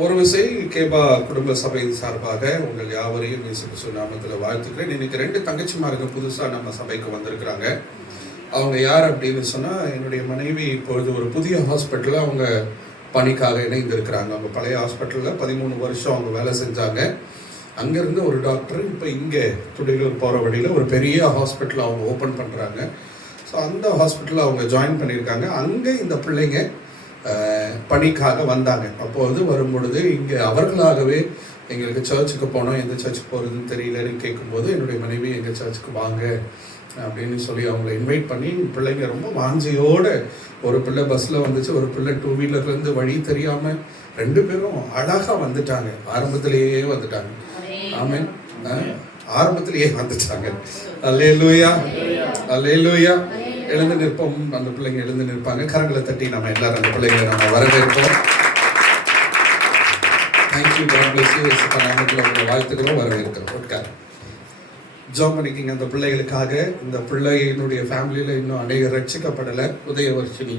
ஒரு விசை கேபா குடும்ப சபையின் சார்பாக உங்கள் யாவரையும் இயேசு கிறிஸ்து நாமத்தில் வாழ்த்துக்கிறேன். இன்னைக்கு 2 தங்கச்சிமார்கள் புதுசாக நம்ம சபைக்கு வந்திருக்கிறாங்க. அவங்க யார் அப்படின்னு சொன்னால், என்னுடைய மனைவி இப்பொழுது ஒரு புதிய ஹாஸ்பிட்டலில் அவங்க பணிக்காக இணைந்திருக்கிறாங்க. அவங்க பழைய ஹாஸ்பிட்டலில் 13 வருஷம் அவங்க வேலை செஞ்சாங்க. அங்கேருந்து ஒரு டாக்டர் இப்போ இங்கே துடிலூர் போகிற வழியில் ஒரு பெரிய ஹாஸ்பிட்டல் அவங்க ஓப்பன் பண்ணுறாங்க. ஸோ அந்த ஹாஸ்பிட்டலில் அவங்க ஜாயின் பண்ணியிருக்காங்க. அங்கே இந்த பிள்ளைங்க பணிக்காக வந்தாங்க. அப்போது வரும்பொழுது இங்கே அவர்களாகவே எங்களுக்கு சர்ச்சுக்கு போனோம், எந்த சர்ச்சுக்கு போகிறதுன்னு தெரியலன்னு கேட்கும்போது என்னுடைய மனைவி எங்கள் சர்ச்சுக்கு வாங்க அப்படின்னு சொல்லி அவங்கள இன்வைட் பண்ணி, பிள்ளைங்க ரொம்ப வாஞ்சியோடு, ஒரு பிள்ளை பஸ்ஸில் வந்துச்சு, ஒரு பிள்ளை 2 வீலர்லேருந்து வழி தெரியாமல் 2 பேரும் அழகாக வந்துட்டாங்க. ஆரம்பத்திலேயே வந்துட்டாங்க. ஆமென். ஆரம்பத்திலேயே வந்துட்டாங்க. அல்லேலூயா, அல்லேலூயா. எழுந்து நிற்போம். அந்த பிள்ளைங்க எழுந்து நிற்பாங்க. கரங்களை தட்டி நம்ம எல்லாரும் அந்த பிள்ளைங்களை நம்ம வரவேற்போம். Thank you, God bless you. நாமத்தில் உங்களை வாழ்த்துக்கிறோம், வரவேற்கிறோம். உட்கார் ஜாம் பண்ணிக்கிங்க அந்த பிள்ளைகளுக்காக. இந்த பிள்ளையினுடைய ஃபேமிலியில் இன்னும் அநேக ரட்சிக்கப்படலை. உதயவர்ஷினி,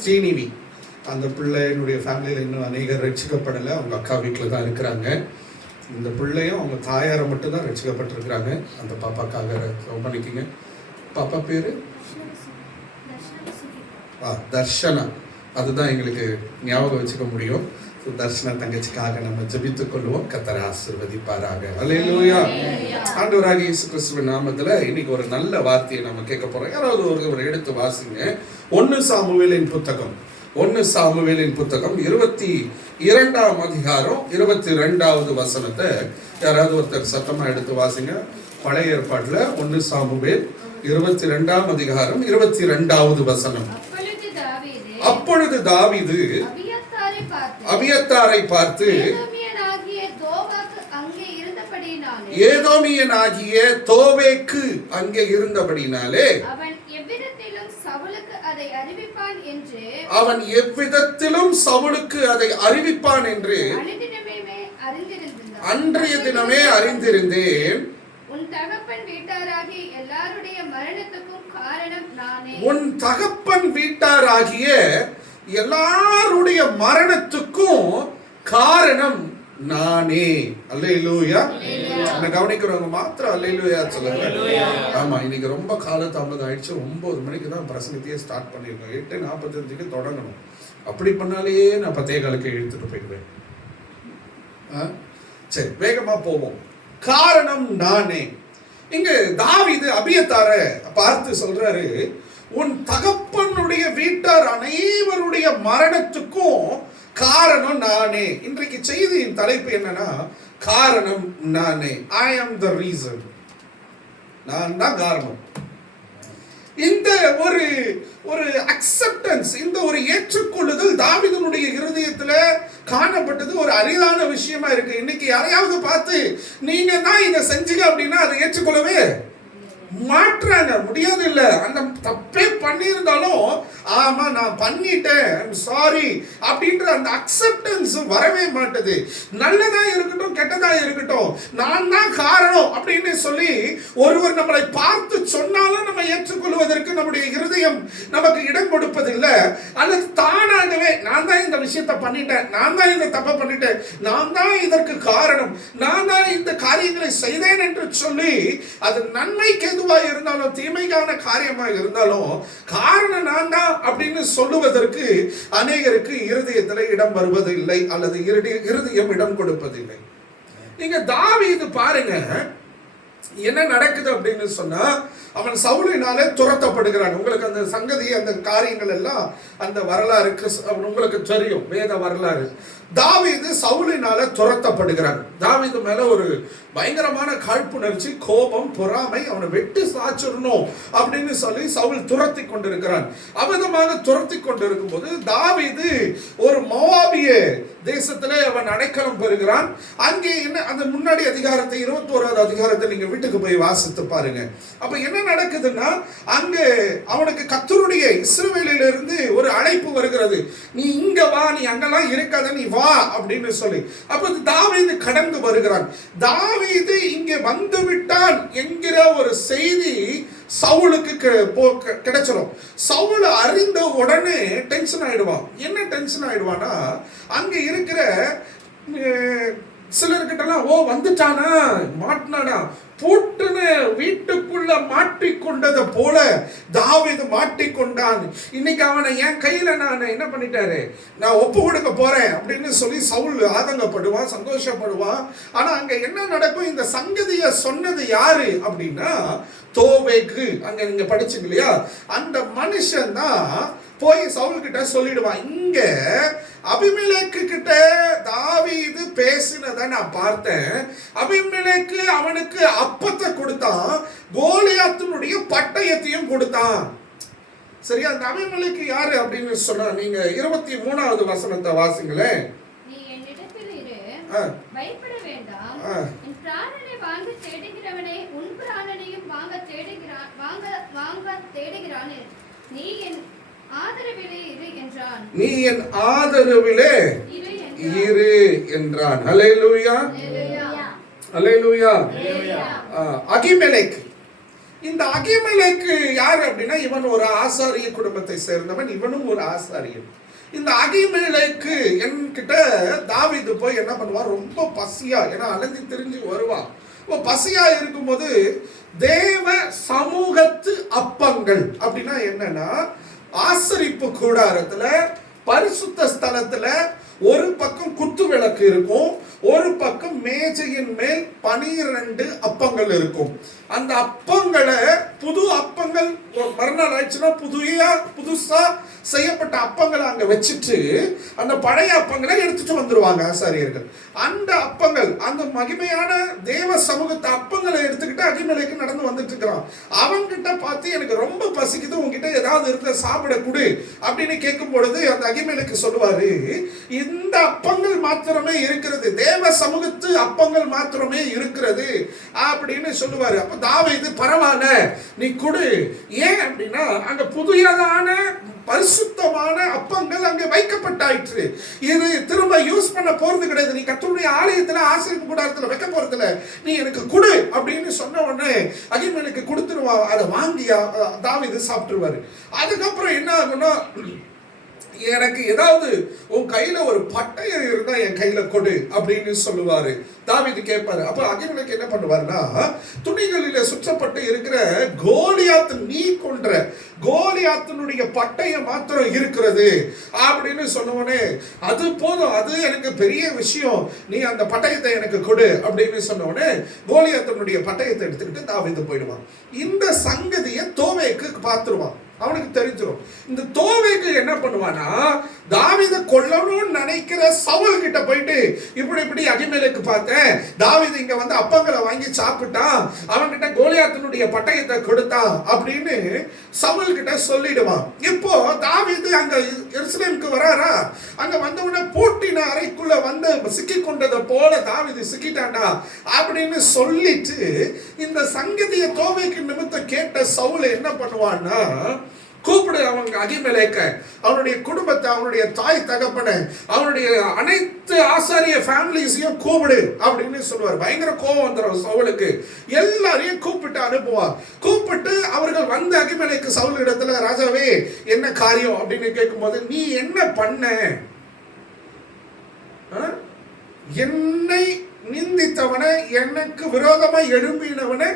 ஸ்ரீநிவி, அந்த பிள்ளையினுடைய ஃபேமிலியில் இன்னும் அநேக ரட்சிக்கப்படலை. அவங்க அக்கா வீட்டில் தான் இருக்கிறாங்க. இந்த பிள்ளையும் அவங்க தாயாரை மட்டும்தான் ரட்சிக்கப்பட்டிருக்கிறாங்க. அந்த பாப்பாக்காக ஜெபம் பண்ணிக்கிங்க. பாப்பா பேர் தர்ஷனா. அதுதான் எங்களுக்கு ஞாபகம் வச்சுக்க முடியும். தர்ஷனா தங்கச்சிக்காக நம்ம ஜெபித்துக் கொள்வோம். கர்த்தர் ஆசீர்வதிப்பாராக. அல்லேலூயா. ஆண்டவராகிய இயேசு கிறிஸ்துவின் நாமத்தில் இன்னைக்கு ஒரு நல்ல வார்த்தையை நம்ம கேட்க போறோம். யாராவது ஒரு எடுத்து வாசிங்க. 1 சாமுவேலின் புத்தகம் 22ஆம் அதிகாரம் 22வது வசனத்தை யாராவது ஒருத்தர் சத்தமா எடுத்து வாசிங்க. பழைய ஏற்பாட்டுல 1 சாமுவேல் 22ஆம் அதிகாரம் 22வது வசனம். அப்பொழுது தாவீது அபியத்தாரை பார்த்து, ஏதோமியனாகிய தோவேக்கு அங்கே இருந்தபடினாலே அவன் எவ்விதத்திலும் சவுலுக்கு அதை அறிவிப்பான் என்று அன்றைய தினமே அறிந்திருந்தேன். உன் தகப்பன் வீட்டாராகிய எல்லாருடைய மரணத்துக்கும் காரணம் நானே. அல்லேலூயா. என்ன கவனிக்கிறவங்க மாத்திரம் அல்லேலூயா சொல்லுங்க. ஆமா, இன்னைக்கு ரொம்ப காலதாமதம் ஆயிடுச்சு. 9 மணிக்கு தான் பிரசங்கத்தையே ஸ்டார்ட் பண்ணிருக்கோம். 8:45க்கு தொடங்கணும். அப்படி பண்ணாலே நான் 10:15க்கு இழுத்துட்டு போயிடுவேன். சரி, வேகமா போவோம். காரணம் நானே. இங்க தாவீது அபியத்தாரை பார்த்து சொல்றாரு, உன் தகப்பனுடைய வீட்டார் அனைவருடைய மரணத்துக்கும் காரணம் நானே. இன்றைக்கு செய்தியின் தலைப்பு என்னன்னா, காரணம் நானே. ஐ ஆம் த ரீசன். நான் தான் காரணம். இந்த ஒரு அக்செப்டன்ஸ், இந்த ஒரு ஏற்றுக்கொள்ளுதல் தாவீதுனுடைய இருதயத்துல காணப்பட்டது ஒரு அரிதான விஷயமா இருக்கு. இன்னைக்கு யாரையாவது பார்த்து நீங்க தான் இதை செஞ்சீங்க அப்படின்னா அதை ஏற்றுக்கொள்ளவே மாற்றாங்க. முடியாது. இல்ல, அந்த தப்பே பண்ணியிருந்தாலும் ஆமா நான் பண்ணிட்டேன், சாரி அப்படின்ற அந்த அக்செப்டன்ஸ் வரவே மாட்டது. நல்லதா இருக்கட்டும் கெட்டதா இருக்கட்டும், நான் தான் காரணம் அப்படின்னு சொல்லி ஒருவர் நம்மளை பார்த்து சொன்னாலும் நம்ம ஏற்றுக்கொள்வதற்கு நம்முடைய இருதயம் நமக்கு இடம் கொடுப்பதில்லை. அல்லது தானாகவே நான் தான் இந்த விஷயத்தை பண்ணிட்டேன், நான் தான் இந்த தப்பை பண்ணிட்டேன், நான் தான் இதற்கு காரணம், நான் தான் இந்த காரியங்களை செய்தேன் என்று சொல்லி அது நன்மைக்கு எதுவாக இருந்தாலும் தீமைக்கான காரியமாக இருந்தாலும் காரணம் நான் தான் அப்படின்னு சொல்லுவதற்கு அநேகருக்கு இருதயத்தில் இடம் வருவதில்லை, அல்லது இருதயம் இடம் கொடுப்பதில்லை. நீங்க தாவீது பாருங்க என்ன நடக்குது அப்படின்னு சொன்னா, அவன் சவுலினாலே துரத்தப்படுகிறான். உங்களுக்கு அந்த சங்கதி, அந்த காரியங்கள் எல்லாம், அந்த வரலாறு உங்களுக்கு தெரியும், வேத வரலாறு. தாவீது சவுலினால துரத்தப்படுகிறான். தாவீது மேல ஒரு பயங்கரமான காழ்ப்புணர்ச்சி, கோபம், பொறாமை, அவனை வெட்டி சாச்சிடணும் அப்படின்னு சொல்லி சவுல் துரத்தி கொண்டிருக்கிறான். அவிதமாக துரத்தி கொண்டிருக்கும் போது தாவீது ஒரு மோவாபிய தேசத்திலே அவன் அடைக்கலம் பெறுகிறான். அங்கே என்ன, அந்த முன்னாடி அதிகாரத்தை 21வது அதிகாரத்தை நீங்க வீட்டுக்கு போய் வாசித்து பாருங்க. அப்ப என்ன நடக்குதுன்னா, அங்கே அவனுக்கு கர்த்தருடைய இஸ்ரவேலிலிருந்து ஒரு அழைப்பு வருகிறது, நீ இங்க வா, நீ அங்கெல்லாம் இருக்காத, நீ வா அப்படின்னு சொல்லி. அப்ப தாவீது கடந்து வருகிறான். தாவீது இங்கே வந்து விட்டான் என்கிற ஒரு செய்தி சவுலுக்கு கிடைச்சிடும். சவுல் அறிந்த உடனே டென்ஷன் ஆயிடுவான். என்ன டென்ஷன் ஆயிடுவானா, அங்க இருக்கிற சிலர்கிட்டலாம், ஓ வந்துட்டானா, மாட்டினானா, பூட்டுன்னு வீட்டுக்குள்ள மாட்டிக்கொண்டதை போல தாவீது மாட்டிக்கொண்டான். இன்னைக்கு அவனை என் கையில நான் என்ன பண்ணிட்டாரு, நான் ஒப்பு கொடுக்க போறேன் அப்படின்னு சொல்லி சவுல் ஆதங்கப்படுவான், சந்தோஷப்படுவான். ஆனா அங்க என்ன நடக்கும், இந்த சங்கதியை சொன்னது யாரு அப்படின்னா தோவேக்கு. அங்க நீங்க படிச்சுங்க இல்லையா, அந்த மனுஷன் தான் போய் சவுல் கிட்ட சொல்லிடுவான். இங்க அபிமெலேக்கு கிட்ட தாவீது பேசினதை நான் பார்த்தேன். அபிமெலேக்கு அவனுக்கு அப்பத்தை கொடுத்தான், கோலியாத்தினுடைய பட்டயத்தையும் கொடுத்தான். சரியா? அந்த அபிமெலேக்கு யாரு அப்படின்னு சொன்னா, நீங்க 23வது வசனத்தை வாசிங்களேன். நீ என்னிடத்தில் இரு, பயப்பட வேண்டாம். என் பிராணனை வாங்க தேடுகிறவனே உன் பிராணனையும் வாங்க தேடுகிறானே, நீ என் ஆதரவிலே இரு என்றான். நீ என் ஆதரவிலே இரு என்றான். அல்லேலூயா, அல்லேலூயா. அகிமெலேக். இந்த அகிமெலேக்கு யார் அப்படின்னா, இவன் ஒரு ஆசாரிய குடும்பத்தை சேர்ந்தவன், இவனும் ஒரு ஆசாரியன். இந்த அகிமெலேக்கு என்கிட்ட தாவீது போய் என்ன பண்ணுவான், ரொம்ப பசியா, ஏன்னா அலைஞ்சு திரிஞ்சு வருவான். பசியா இருக்கும்போது தேவ சமூகத்து அப்பங்கள் அப்படின்னா என்னன்னா, ஆசரிப்பு கூடாரத்துல பரிசுத்த ஸ்தலத்துல ஒரு பக்கம் குத்து விளக்கு இருக்கும், ஒரு பக்கம் மேஜையின் மேல் 12 அப்பங்கள் இருக்கும். அந்த அப்பங்களை, புது அப்பங்கள் மறுநாள் ஆயிடுச்சுன்னா புதுசா செய்யப்பட்ட அப்பங்களை அங்க வச்சுட்டு அந்த பழைய அப்பங்களை எடுத்துட்டு வந்துருவாங்க ஆசாரியர்கள். அந்த அப்பங்கள், அந்த மகிமையான தேவ சமூகத்தை அப்பங்களை எடுத்துக்கிட்டு அகிமெலேக்கு நடந்து வந்துட்டு இருக்கிறான். அவன்கிட்ட பார்த்து, எனக்கு ரொம்ப பசிக்குது, உங்ககிட்ட ஏதாவது இருக்க சாப்பிட கொடு அப்படின்னு கேட்கும் பொழுது அந்த அகிமெலேக்கு சொல்லுவாரு, இந்த அப்பங்கள் மாத்திரமே இருக்கிறது, தேவ சமூகத்து அப்பங்கள் மாத்திரமே இருக்கிறது அப்படின்னு சொல்லுவாரு. அப்ப தாவீது, பரவாயில்ல நீ கொடு. ஏன் அப்படின்னா அங்க புதியதான பரிசுத்தமான அப்பங்கள் அங்கே வைக்கப்பட்டாயிற்று. இது திரும்ப யூஸ் பண்ண போறது கிடையாது. நீ கர்த்தருடைய ஆலயத்துல ஆசரிப்பு கூடாரத்துல வைக்க போறதுல, நீ எனக்கு கொடு அப்படின்னு சொன்ன உடனே அகிமெலேக்கு கொடுத்துருவா. அதை வாங்கி தாவீது சாப்பிட்டுருவாரு. அதுக்கப்புறம் என்ன ஆகும்னா, எனக்கு ஏதாவது உன் கையில ஒரு பட்டயம் இருந்தா என் கையில கொடு அப்படின்னு சொல்லுவாரு. தாவீது கேட்பாரு. அப்ப அகிமெலேக்கு என்ன பண்ணுவாருன்னா, துணிகளில சுற்றப்பட்டு இருக்கிற கோலியாத், நீ கொன்ற கோலியாத்தினுடைய பட்டயம் மாத்திரம் இருக்கிறது அப்படின்னு சொன்னவனே, அது போதும், அது எனக்கு பெரிய விஷயம், நீ அந்த பட்டயத்தை எனக்கு கொடு அப்படின்னு சொன்னவனே கோலியாத்தினுடைய பட்டயத்தை எடுத்துக்கிட்டு தாவீது போயிடுவான். இந்த சங்கதியை தோவேக்கு பார்த்துருவான், அவனுக்கு தெரிஞ்சிடும். இந்த தோவேக்கு என்ன பண்ணுவானா, தாவீதை கொல்லணும்னு நினைக்கிற சவுல் கிட்ட போயிட்டு, இப்படி அகிமெலேக்கு பார்த்தேன், தாவீது இங்க வந்து அப்பங்களை வாங்கி சாப்பிட்டான், அவன்கிட்ட கோலியாத்தினுடைய பட்டயத்தை கொடுத்தான் அப்படின்னு சவுல் கிட்ட சொல்லிடுவான். இப்போ தாவீது அங்க எருசலேமுக்கு வராரா, அங்க வந்தவுடனே பூட்டின அறைக்குள்ள வந்து சிக்கி கொண்டதை போல தாவீது சிக்கிட்டான்டா அப்படின்னு சொல்லிட்டு இந்த சங்கதியை தோவேக்கு நிமித்தம் கேட்ட சவுல் என்ன பண்ணுவான்னா, கூப்பிடு அவங்க அகிமெலேக்க, அவனுடைய குடும்பத்தை, அவனுடைய தாய் தகப்பனை, அவனுடைய அனைத்து ஆசாரிய ஃபேமிலிஸையும் கூப்பிடு அப்படின்னு சொல்லுவார். பயங்கர கோபம் வந்துடும் சவுலுக்கு. எல்லாரையும் கூப்பிட்டு அனுப்புவார். கூப்பிட்டு அவர்கள் வந்து அகிமெலேக்கு சவுல் இடத்துல, ராஜாவே என்ன காரியம் அப்படின்னு கேட்கும்போது, நீ என்ன பண்ண, என்னை நிந்தித்தவனை, எனக்கு விரோதமா எழும்பினவனை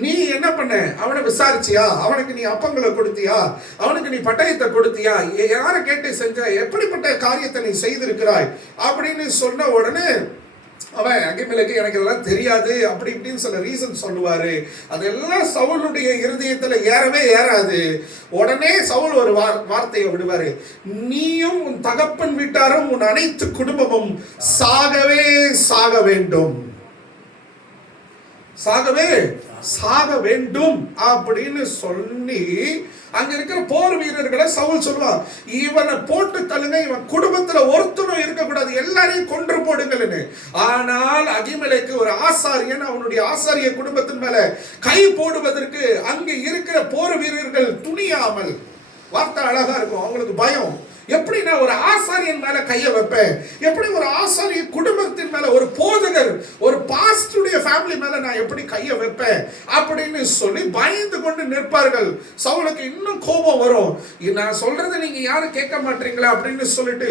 நீ என்ன பண்ண, அவனை விசாரிச்சியா, அவனுக்கு நீ அப்பங்களை கொடுத்தியா, அவனுக்கு நீ பட்டயத்தை கொடுத்தியா, யாரை கேட்டு செஞ்ச, எப்படிப்பட்ட காரியத்தை நீ செய்திருக்கிறாய் அப்படின்னு சொன்ன உடனே அவன் அகிமெலேக்கு எனக்கு இதெல்லாம் தெரியாது அப்படி இப்படின்னு சில ரீசன் சொல்லுவாரு. அதெல்லாம் சவுலுடைய இருதயத்துல ஏறவே ஏறாது. உடனே சவுல் ஒரு வார்த்தையை விடுவாரு, நீயும் உன் தகப்பன் வீட்டாரும் உன் அனைத்து குடும்பமும் சாகவே சாக வேண்டும், சாகவே சாக வேண்டும் அப்படின்னு சொல்லி அங்க இருக்கிற போர் வீரர்களை சவுல் சொல்லுவான், இவனை போட்டு தள்ளுங்க, இவன் குடும்பத்துல ஒருத்தரும் இருக்கக்கூடாது, எல்லாரையும் கொன்று போடுங்கள்னு. ஆனால் அகிமெலேக்கு ஒரு ஆசாரியன், அவனுடைய ஆசாரிய குடும்பத்தின் மேல கை போடுவதற்கு அங்க இருக்கிற போர் வீரர்கள் துணியாமல், வார்த்தை அழகா இருக்கும், அவங்களுக்கு பயம், எப்படின்னா ஒரு ஆசாரியன் மேல கையை வைப்பேன், எப்படி ஒரு ஆசாரிய குடும்பத்தின் மேல, ஒரு போதகர், ஒரு பாஸ்டருடைய ஃபேமிலி மேல நான் எப்படி கையை வைப்பேன் அப்படின்னு சொல்லி பயந்து கொண்டு நிற்பார்கள். சவுலுக்கு இன்னும் கோபம் வரும், நான் சொல்றதை நீங்க யாரும் கேட்க மாட்டீங்களா அப்படின்னு சொல்லிட்டு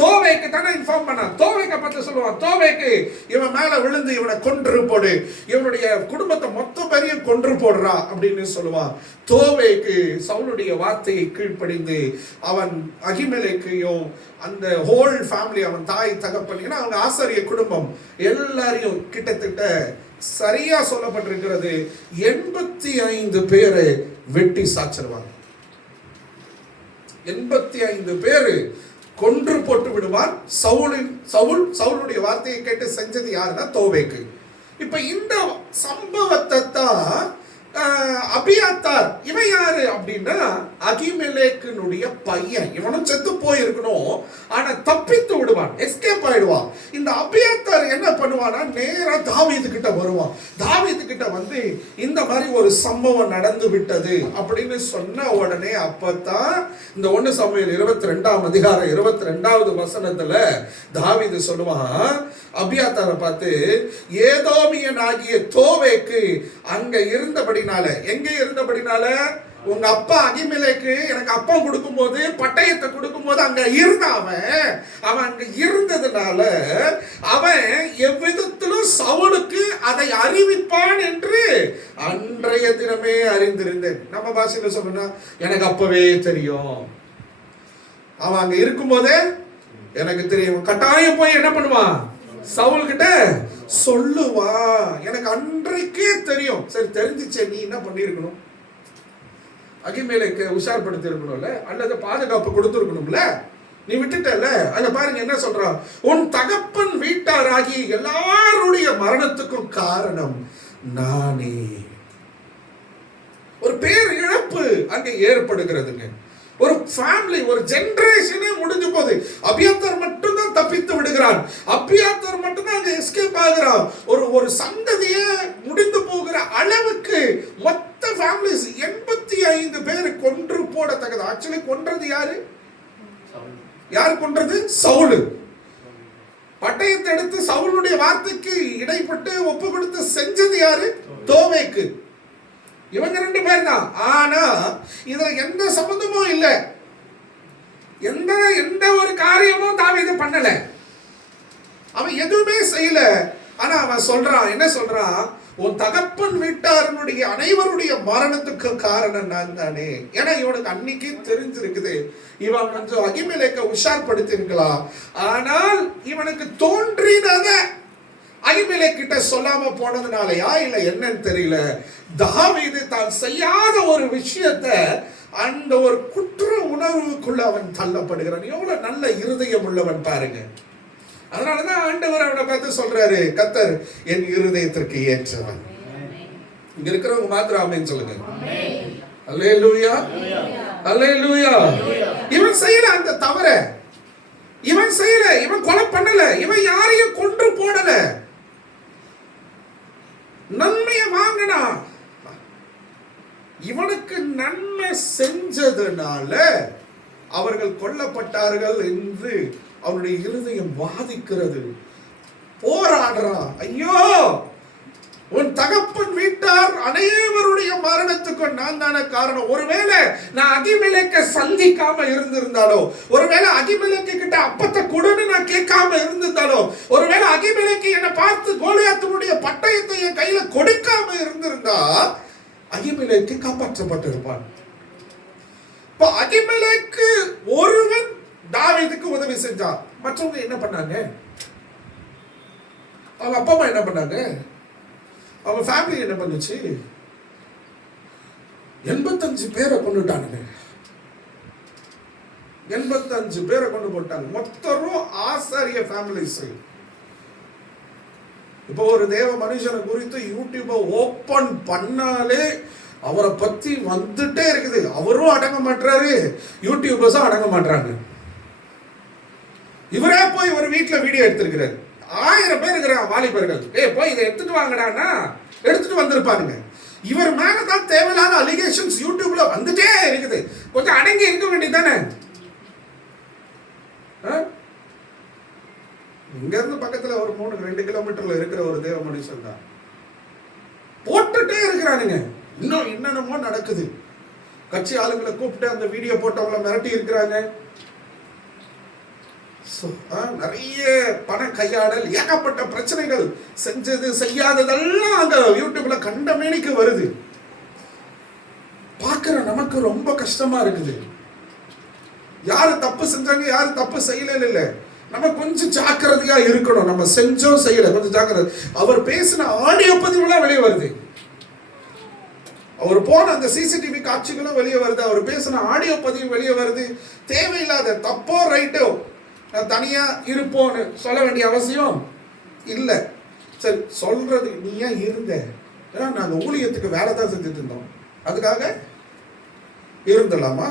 தோவேக்கு தானே இன்ஃபார்ம் பண்ணா. தோவேக்க பார்த்து சொல்லுவான், தோவேக்கு இவன் மேல விழுந்து இவனை கொன்று போடு, இவனுடைய குடும்பத்தை மொத்த பேரையும் கொன்று போடுறா அப்படின்னு சொல்லுவான். தோவேக்கு சவுலுடைய வார்த்தையை கீழ்ப்படிந்து அவன் அகிமெலேக்கையும் அந்த ஹோல் ஃபேமிலி, அவன் தாய் தகப்பன், ஏன்னா அவங்க ஆசாரிய குடும்பம் எல்லாரையும் கிட்டத்தட்ட சரியா சொல்லப்பட்டிருக்கிறது 85 பேரை வெட்டி சாச்சிருவாங்க. 85 பேரு கொன்று போட்டு விடுவான். சவுலுடைய வார்த்தையை கேட்டு செஞ்சது யாருன்னா தோவேக்கு. இப்ப இந்த சம்பவத்தை தான் அபியாத்தார், இவன் யாரு அப்படின்னா அகிமெலேக்கினுடைய பையன். இவனும் செத்து போயிருக்கணும், ஆனா தப்பித்து விடுவான், எஸ்கேப் ஆயிடுவான். இந்த அபியாத்தார் என்ன பண்ணுவானா, நேரா தாவீது கிட்ட வருவான். தாவீது கிட்ட வந்து இந்த மாதிரி ஒரு சம்பவம் நடந்து விட்டது அப்படின்னு சொன்ன உடனே அப்பதான் இந்த 1 சாமுவேல் 22ஆம் அதிகாரம் 22வது வசனத்துல தாவீது சொல்லுவான் அபியாத்தாரை பார்த்து, ஏதோமியன் ஆகிய தோவேக்கு அங்க இருந்தபடினால, எங்க இருந்தபடினால, உங்க அப்பா அகிமெலேக்கு எனக்கு அப்பம் கொடுக்கும் போது, பட்டயத்தை கொடுக்கும் போது அங்க இருந்தான். அவன் அங்க இருந்ததுனால அவன் எவ்விதத்திலும் சவுலுக்கு அதை அறிவிப்பான் என்று அன்றைய தினமே அறிந்திருந்தேன். நம்ம பாஷையில சொல்லணும்னா எனக்கு அப்பவே தெரியும். அவன் அங்க இருக்கும் போதே எனக்கு தெரியும். கட்டாயம் போய் என்ன பண்ணுவான், சவுல் கிட்ட சொல்லுவா, எனக்கு அன்றைக்கே தெரியும். சரி, தெரிஞ்சிச்சே, நீ என்ன பண்ணிருக்கணும், அகிமெலேக்கு உஷார்படுத்தி இருக்கணும்ல, அல்லது பாதுகாப்பு கொடுத்துருக்கணும்ல, நீ விட்டுட்டல. அங்க பாருங்க என்ன சொல்றான், உன் தகப்பன் வீட்டாராகி எல்லாருடைய மரணத்துக்கும் காரணம் நானே. ஒரு பேர் இழப்பு அங்க ஏற்படுகிறதுங்க. ஒரு ஃபேமிலி, ஒரு ஜெனரேஷனே முடிஞ்சு போகுது. அபியாத்தார் மட்டும் தான் தப்பித்து விடுகிறான், அபியாத்தார் மட்டும் தான் அங்க எஸ்கேப் ஆகிறான். ஒரு சந்ததியே முடிந்து போகிற அளவுக்கு மொத்த ஃபேமிலிஸ் 85 பேர் கொன்று போடத்தக்கது. ஆக்சுவலி கொன்றது யாரு? யார் கொன்றது? சவுல். பட்டயத்தை எடுத்து சவுலுடைய வார்த்தைக்கு இடைப்பட்டு ஒப்பு கொடுத்து செஞ்சது யாரு? தோவேக்கு. இவங்க 2 பேர் தான். ஆனா இதுல எந்த சம்பந்தமும் இல்லை, எந்த ஒரு காரியமும் தாவீது பண்ணல, அவன் எதுவுமே செய்யல. ஆனா அவன் சொல்றான், என்ன சொல்றான், உன் தகப்பன் வீட்டாருடைய அனைவருடைய மரணத்துக்கு காரணம் நான் தானே. ஏன்னா இவனுக்கு அன்னைக்கு தெரிஞ்சிருக்குது, இவன் கொஞ்சம் அகிமெலேக்க உஷார்படுத்தி இருக்கலாம், ஆனால் இவனுக்கு தோன்றினத அகிமெலேக்கிட்ட சொல்லாம போனதுனாலயா இல்ல என்னன்னு தெரியல, தாவீது தான் செய்யாத ஒரு விஷயத்தை அந்த ஒரு குற்ற உணர்வுக்குள்ள அவன் தள்ளப்படுகிறான். எவ்வளவு நல்ல இருதயம் உள்ளவன் பாருங்க. அதனாலதான் ஆண்டவர் அவனை பார்த்து சொல்றாரு, கர்த்தர் என் இருதயத்திற்கு ஏற்றவன். இங்க இருக்கிறவங்க மாத்திரம் ஆமென் சொல்லுங்க. அல்லேலூயா, அல்லேலூயா. இவன் செய்யல அந்த தவற, இவன் செய்யல, இவன் கொலை பண்ணல, இவன் யாரையும் கொன்று போடல, நன்மையை வாங்கினா. இவனுக்கு நன்மை செஞ்சதுனால அவர்கள் கொல்லப்பட்டார்கள் என்று அவனுடைய இருதயம் வாதிக்கிறது, போராடுறான். ஐயோ, உன் தகப்பன் வீட்டார் அனைவருடைய மரணத்துக்கு நான் தானே காரணம். ஒருவேளை நான் அகிமெலேக்க சந்திக்காம இருந்திருந்தாலோ, ஒருவேளை அகிமெலேக்கு கிட்ட அப்பத்தை கொடுன்னு நான் கேட்காம இருந்திருந்தாலோ, ஒருவேளை அகிமெலேக்கு என்னை பார்த்து கோலியாத்தினுடைய பட்டயத்தை என் கையில கொடுக்காம இருந்திருந்தா அகிமெலேக்கு காப்பாற்றப்பட்டிருப்பான். இப்ப அகிமெலேக்கு ஒருவன் தாவீதுக்கு உதவி செஞ்சான், மற்றவங்க என்ன பண்ணாங்க? அவங்க அப்பா அம்மா என்ன பண்ணாங்க? அவங்க ஃபேமிலி என்ன பண்ணுச்சு? 85 பேரை கொண்டுட்டானுங்க. 85 பேரை கொண்டு போட்டாங்க. மொத்தரும் ஆசாரிய ஃபேமிலிஸ். இப்போ ஒரு தேவ மனுஷனை குறித்து யூடியூபை ஓபன் பண்ணாலே அவரை பத்தி வந்துட்டே இருக்குது. அவரும் அடங்க மாட்டாரு, யூடியூபர்ஸும் அடங்க மாட்டாங்க. இவரே போய் ஒரு வீட்டில் வீடியோ எடுத்திருக்கிறார். 1000 பேர் இருக்கிறாங்க வாலிபர்கள். போய் இதை எடுத்துட்டு வாங்கடான்னா எடுத்துட்டு வந்திருப்பாருங்க. இவர் மேலதான் தேவையில்லாத அலிகேஷன்ஸ் யூடியூப்ல வந்துட்டே இருக்குது. கொஞ்சம் அடங்கி இருக்க வேண்டியதானே? இங்க இருந்து பக்கத்துல ஒரு 2 கிலோமீட்டர்ல இருக்கிற ஒரு தேவ மனுஷன் தான். போட்டுட்டே இருக்கிறானுங்க. இன்னும் என்னென்னமோ நடக்குது. கட்சி ஆளுங்களை கூப்பிட்டு அந்த வீடியோ போட்டவங்களை மிரட்டி இருக்கிறாங்க. நிறைய பண கையாடல், ஏகப்பட்ட பிரச்சனைகள், செஞ்சது செய்யாததெல்லாம் அந்த யூடியூப்ல கண்டமேனிக்கு வருது. பார்க்கிற நமக்கு ரொம்ப கஷ்டமா இருக்குது. யாரு தப்பு செஞ்சாங்க, யாரு தப்பு செய்யல இல்ல. நம்ம கொஞ்சம் ஜாக்கிரதையா இருக்கணும். நம்ம செஞ்சோம் செய்யல, கொஞ்சம் ஜாக்கிரதை. அவர் பேசின ஆடியோ பதிவுலாம் வெளியே வருது. அவர் போன அந்த சிசிடிவி காட்சிகளும் வெளியே வருது. அவர் பேசின ஆடியோ பதிவு வெளியே வருது. தேவையில்லாத தப்போ ரைட்டோ தனியா இருப்போன்னு சொல்ல வேண்டிய அவசியம் இல்ல. சரி, சொல்றது நீ ஏன் இருந்த? நாங்க ஊழியத்துக்கு வேலை தான் செஞ்சுட்டு இருந்தோம், அதுக்காக இருந்தலாமா?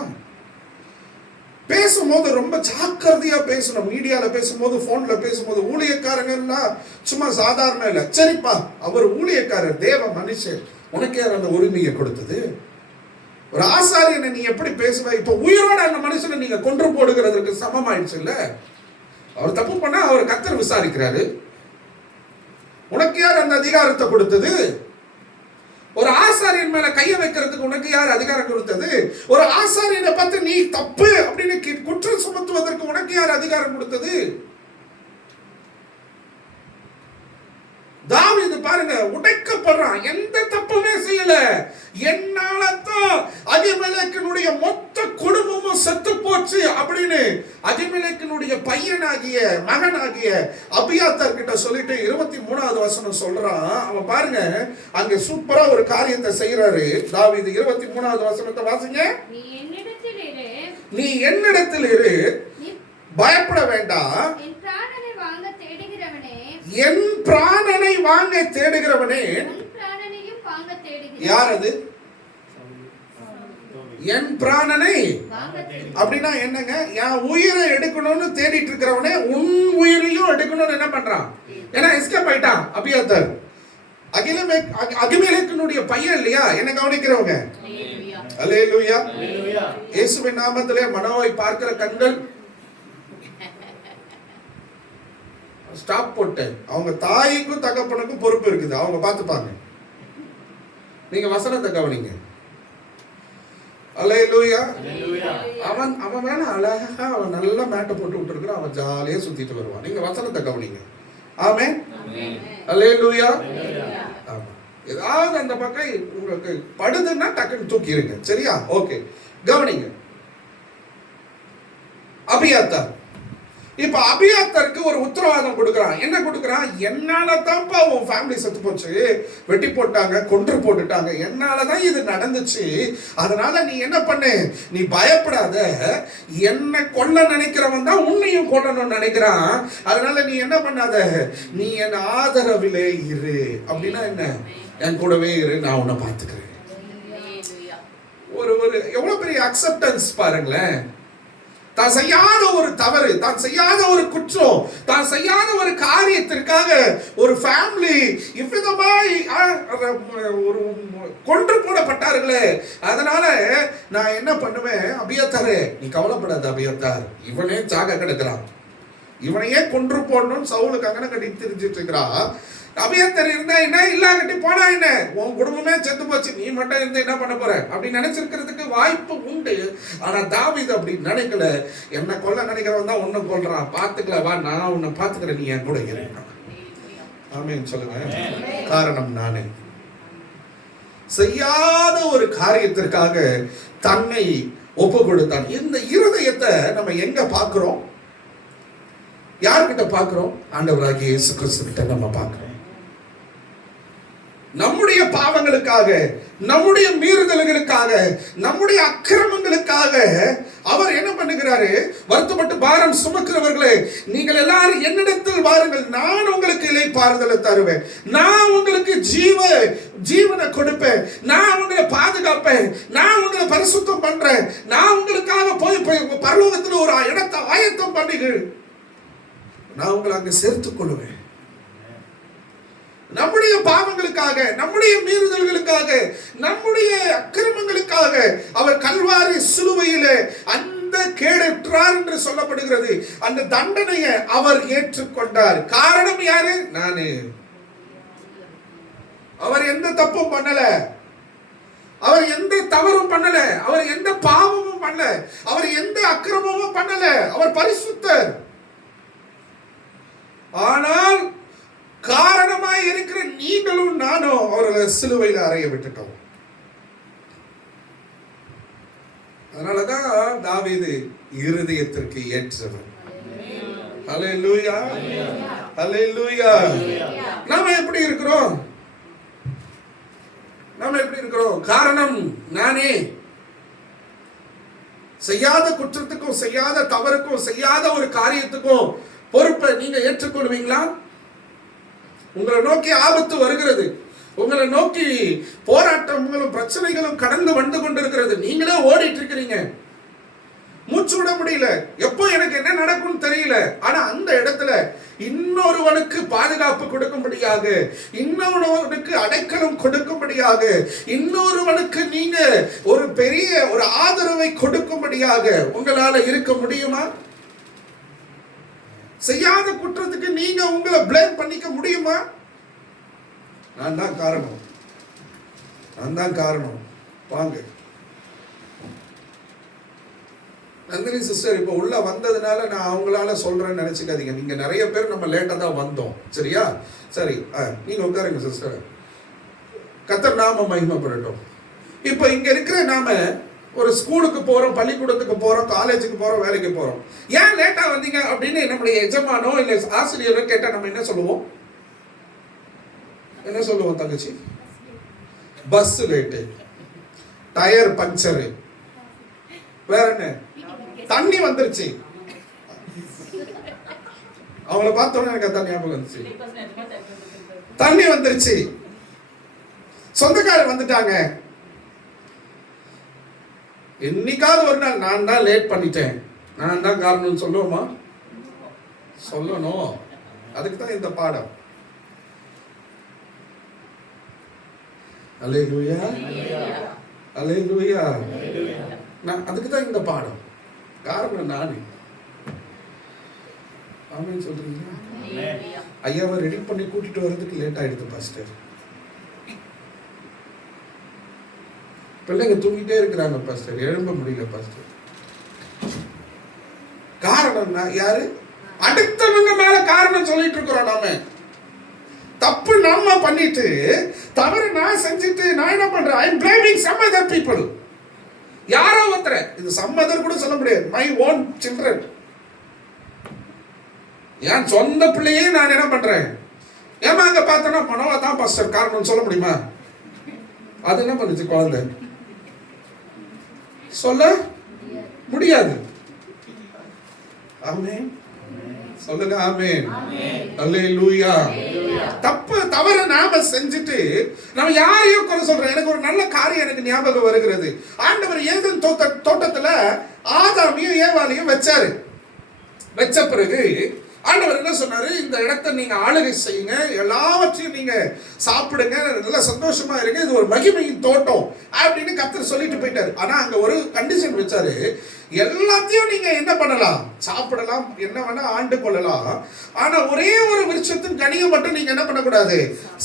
பேசும்போது ரொம்ப ஜாக்கிரதையா பேசணும். மீடியால பேசும்போது, போன்ல பேசும்போது. ஊழியக்காரங்கலாம் சும்மா சாதாரண இல்ல. சரிப்பா, அவர் ஊழியக்காரர், தேவ மனுஷன், உனக்கு யார் அந்த உரிமையை கொடுத்தது? ஒரு ஆசாரியனை நீ எப்படி பேசுவ? இப்ப உயிரோட அந்த மனுஷனை நீங்க கொன்று போடுகிறதுக்கு சமம் ஆயிடுச்சு இல்ல? அவர் தப்பு பண்ணா அவர் கர்த்தர் விசாரிக்கிறாரு. உனக்கு யார் அந்த அதிகாரத்தை கொடுத்தது? ஒரு ஆசாரியன் மேல கைய வைக்கிறதுக்கு உனக்கு யார் அதிகாரம் கொடுத்தது? ஒரு ஆசாரியனை பார்த்து நீ தப்பு அப்படின்னு குற்றம் சுமத்துவதற்கு உனக்கு யார் அதிகாரம் கொடுத்தது? தாவீது பாருங்க, உடைக்கப்படுறான், எந்த தப்புமே செய்யல. என்னாலதான் அகிமெலேக்கினுடைய மொத்த குடும்பமும் செத்து போச்சு அப்படின்னு அகிமெலேக்கினுடைய பையனாகிய மகனாகிய அபியாத்தார் கிட்ட சொல்லிட்டு 23வது வசனம் சொல்றான். அவன் பாருங்க, அங்க சூப்பரா ஒரு காரியத்தை செய்யறாரு தாவீது. 23வது வசனத்தை வாசிங்க. நீ என்னிடத்தில் இரு, பயப்பட வேண்டாம், என் பிராணனை வாங்க தேடுகிறவனே. யார் அது? என் பிராணனை அப்படின்னா என்னங்க? என் உயிரை எடுக்கணும்னு தேடிட்டு இருக்கிறவனே உன் உயிரையும் எடுக்கணும்னு என்ன பண்றான்? ஏன்னா எஸ்கேப் ஆயிட்டான் அபியாத்தார். அகிமெலேக்கினுடைய பையன் இல்லையா? என்ன கவனிக்கிறவங்க? அல்லேலூயா. இயேசுவின் நாமத்திலே மனோவை பார்க்கிற கண்கள் ஸ்டாப் போட்டு, அவங்க தாய்க்கும் தகப்பனுக்கும் பொறுப்பு இருக்குது, அவங்க பார்த்துப்பாங்க. நீங்க வசனத்தை கவனிங்க. அல்லேலூயா. அவன் வேணா அழகா அவன் நல்ல மேட்டை போட்டு விட்டுருக்கான், அவன் ஜாலியா சுத்திட்டு வருவான். நீங்க வசனத்தை கவனிங்க. ஆமென். அல்லேலூயா. ஆமா, ஏதாவது அந்த பக்கம் உங்களுக்கு படுதுன்னா டக்குன்னு தூக்கிடுங்க. சரியா? ஓகே, கவனிங்க. அபியாத்தார் இப்ப அபியாத்தாருக்கு ஒரு உத்தரவாதம் கொடுக்கறான். என்ன கொடுக்கறான்? என்னால தான்ப்பா உன் ஃபேமிலி செத்து போச்சு, வெட்டி போட்டாங்க, கொன்று போட்டுட்டாங்க, என்னாலதான் இது நடந்துச்சு. அதனால நீ என்ன பண்ணு, நீ பயப்படாத. என்ன கொல்ல நினைக்கிறவன் தான் உன்னையும் கொல்லணும்னு நினைக்கிறான். அதனால நீ என்ன பண்ணாத, நீ என் ஆதரவிலே இரு. அப்படின்னா என்ன? என் கூடவே இரு, நான் உன்னை பார்த்துக்கிறேன். ஒரு எவ்வளவு பெரிய அக்செப்டன்ஸ் பாருங்களேன். தான் செய்யாத ஒரு தவறு, தான் செய்யாத ஒரு குற்றம், தான் செய்யாத ஒரு காரியத்திற்காக ஒரு ஃபேமிலி இவ்விதமாய் ஒரு கொன்று போடப்பட்டார்களே. அதனால நான் என்ன பண்ணுவேன்? அபியாத்தாரே, நீ கவலைப்படாத அபியாத்தார், இவனே சாக கிடக்கிறான், இவனையே கொன்று போடணும்னு சவுலுக்கு அங்கன கட்டி திரிஞ்சிட்டு இருக்கிறான். அபியாத்தார் இருந்தா என்ன, இல்லாகட்டி போனா என்ன, உன் குடும்பமே செத்து போச்சு, நீ மட்டும் இருந்து என்ன பண்ண போற அப்படின்னு நினைச்சிருக்கிறதுக்கு வாய்ப்பு உண்டு. ஆனா தாவீது அப்படி நினைக்கல. என்ன கொல்ல நினைக்கிறவன் தான் உன்னை கொல்றான், பாத்துக்கல, வா நான் உன்னை பாத்துக்கிறேன், நீ என் கூட இரு. ஆமென் சொல்லுங்க. காரணம் நானே. செய்யாத ஒரு காரியத்திற்காக தன்னை ஒப்பு கொடுத்தான். இந்த இருதயத்தை நம்ம எங்க பார்க்கிறோம்? யார்கிட்ட பார்க்கிறோம்? ஆண்டவராகிய இயேசு கிறிஸ்து கிட்ட நம்ம பார்க்கிறோம். நம்முடைய பாவங்களுக்காக, நம்முடைய மீறுதல்களுக்காக, நம்முடைய அக்கிரமங்களுக்காக அவர் என்ன பண்ணுகிறாரு? வருத்தப்பட்டு பாரம் சுமக்கிறவர்களே, நீங்கள் எல்லாரும் என்னிடத்தில் வாருங்கள், நான் உங்களுக்கு இளைப்பாறுதலை தருவேன், நான் உங்களுக்கு ஜீவனை கொடுப்பேன், நான் உங்களை பாதுகாப்பேன், நான் உங்களை பரிசுத்தம் பண்றேன், நான் உங்களுக்காக போய் பரலோகத்தில் ஒரு இடத்தை ஆயத்தம் பண்ணுகிறேன், நான் உங்களை அங்க சேர்த்துக் கொள்வேன். நம்முடைய பாவங்களுக்காக, நம்முடைய மீறுதல்களுக்காக, நம்முடைய அக்கிரமங்களுக்காக அவர் கல்வாரி சிலுவையிலே அந்த கேடற்றார் என்று சொல்லப்படுகிறது. அந்த தண்டனையை அவர் ஏற்றுக்கொண்டார். காரணம் யாரு? நானு. அவர் எந்த தப்பும் பண்ணல, அவர் எந்த தவறும் பண்ணல, அவர் எந்த பாவமும் பண்ணல, அவர் எந்த அக்கிரமமும் பண்ணல. அவர் பரிசுத்தர். ஆனால் காரணமாய் இருக்கிற நீங்களும் நானும் அவர்களை சிலுவையில் அறைய விட்டுட்டோம். அதனாலதான் தாவீது இருதயத்திற்கு ஏற்றவர். ஹல்லேலூயா, ஹல்லேலூயா. நாம எப்படி இருக்கிறோம்? நாம எப்படி இருக்கிறோம்? காரணம் நானே. செய்யாத குற்றத்துக்கும், செய்யாத தவறுக்கும், செய்யாத ஒரு காரியத்துக்கும் பொறுப்பை நீங்க ஏற்றுக்கொள்வீங்களா? உங்களை நோக்கி ஆபத்து வருகிறது, உங்களை நோக்கி போராட்டங்களும் பிரச்சனைகளும் கடந்து வந்து கொண்டிருக்கிறது, நீங்களே ஓடிட்டு இருக்கிறீங்க, மூச்சு விட முடியல, எப்போ எனக்கு என்ன நடக்கும்னு தெரியல. ஆனா அந்த இடத்துல இன்னொருவனுக்கு பாதுகாப்பு கொடுக்கும்படியாக, இன்னொருவனுக்கு அடைக்கலம் கொடுக்கும்படியாக, இன்னொருவனுக்கு நீங்க ஒரு பெரிய ஒரு ஆதரவை கொடுக்கும்படியாக உங்களால இருக்க முடியுமா? செய்யாத குற்றத்துக்கு நீங்க உங்களை பிளேம் பண்ணிக்க முடியுமா? நான் தான் காரணம், நான் தான் காரணம். வாங்க நந்தினி சிஸ்டர் இப்ப உள்ள வந்ததுனால நான் அவங்களால சொல்றேன்னு நினைச்சுக்காதீங்க. நீங்க நிறைய பேர் நம்ம லேட்டா தான் வந்தோம், சரியா? சரி, நீங்க உட்காருங்க சிஸ்டர். கர்த்தர் நாம மகிமைப்படட்டும். இப்ப இங்க இருக்கிற நாம ஒரு ஸ்கூலுக்கு போறோம், பள்ளிக்கூடத்துக்கு போறோம், காலேஜுக்கு போறோம், வேலைக்கு போறோம். ஏன் லேட்டா வந்தீங்க அப்படின்னு நம்முடைய எஜமானோ இல்ல ஆசிரியரோ கேட்டா நம்ம என்ன சொல்லுவோம்? என்ன சொல்லுவோம் தங்கச்சி? பஸ் லேட்டு, டயர் பஞ்சரு, வேற என்ன, தண்ணி வந்துருச்சு. அவங்கள பார்த்தோன்னே எனக்கு அதான் ஞாபகம் வந்துச்சு. தண்ணி வந்துருச்சு, சொந்தக்காரர் வந்துட்டாங்க. என்னைக்காவது ஒரு நாள் நான் தான் லேட் பண்ணிட்டேன், நான் தான் காரணம்னு சொல்லுவோமா? சொல்லணும். அதுக்கு தான் இந்த பாடம். அல்லேலூயா, அல்லேலூயா. நான் அதுக்கு தான் இந்த பாடம். காரணம் நானே. ஆமென் சொல்றீங்களா? ஐயாவை ரெடி பண்ணி கூட்டிட்டு வர்றதுக்கு லேட் ஆயிடுது பாஸ்டர். பிள்ளைங்க தூங்கிட்டே இருக்கிறாங்க பாஸ்டர், எழும்ப முடியல பாஸ்டர். காரணம்னா யாரு? அடுத்தவங்க மேல காரணம் சொல்லிட்டு இருக்கிறோம். நாம தப்பு நம்ம பண்ணிட்டு, தவறு நான் செஞ்சுட்டு நான் என்ன பண்றேன்? ஐ அம் பிளேமிங் சம் அதர் பீப்பிள். யாரோ ஒருத்தர், இது சம் அதர் கூட சொல்ல முடியாது, மை ஓன் சில்ட்ரன், என் சொந்த பிள்ளையே நான் என்ன பண்றேன்? ஏமா அங்க பார்த்தனா மனோவா தான் பாஸ்டர் காரணம் சொல்ல முடியுமா? அது என்ன பண்ணுச்சு குழந்தை? சொல்ல முடியாது. ஆமென் சொல்லுங்க, ஆமென், அல்லேலூயா. தவறு நாம செஞ்சுட்டு நம்ம யாரையோ குறை சொல்றோம். எனக்கு ஒரு நல்ல காரியம் எனக்கு ஞாபகம் வருகிறது. ஆண்டவர் ஏதேன் தோட்டத்துல ஆதாமையும் ஏவாளையும் வச்சாரு. வச்ச பிறகு ஆண்டவர் என்ன சொன்னாரு? இந்த இடத்தை நீங்க ஆளுகை செய்யுங்க, எல்லாவற்றையும் நீங்க சாப்பிடுங்க, நல்ல சந்தோஷமா இருங்க, இது ஒரு மகிமையின் தோட்டம் அப்படின்னு கர்த்தர் சொல்லிட்டு போயிட்டாரு. ஆனா அங்க ஒரு கண்டிஷன் வச்சாரு, எல்லாத்தையும் நீங்க என்ன பண்ணலாம்? சாப்பிடலாம், என்ன வேணா ஆண்டு கொள்ளலாம். ஆனா ஒரே ஒரு விருட்சத்தின் கனியை மட்டும் நீங்க என்ன பண்ணக்கூடாது?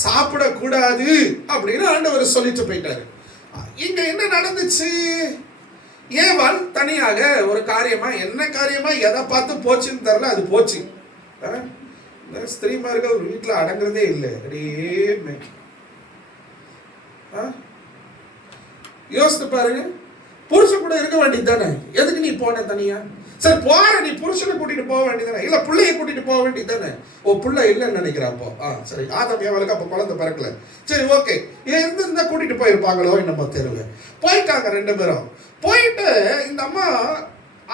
சாப்பிடக்கூடாது அப்படின்னு ஆண்டவர் சொல்லிட்டு போயிட்டாரு. இங்க என்ன நடந்துச்சு? ஏவாள் தனியாக ஒரு காரியமா, என்ன காரியமா, எதை பார்த்து போச்சுன்னு தெரியல, அது போச்சு. ஸ்திரீமார்கள் வீட்டுல அடங்குறதே இல்லை. யோசித்து பாருங்க, புருஷன் கூட இருக்க வேண்டியது தானே? எதுக்கு நீ போன தனியா? சரி போற, நீ புருஷனை கூட்டிட்டு போக வேண்டியதானே, இல்ல பிள்ளைய கூட்டிட்டு போக வேண்டியது தானே? ஓ, பிள்ளை இல்லைன்னு நினைக்கிறப்போ சரி, ஆதாம் ஏவாளுக்கு அப்ப குழந்தை பிறக்கல, சரி ஓகே, இருந்திருந்தா கூட்டிட்டு போயிருப்பாங்களோ என்னமோ தெரியல. போயிட்டாங்க ரெண்டு பேரும். போயிட்டு இந்த அம்மா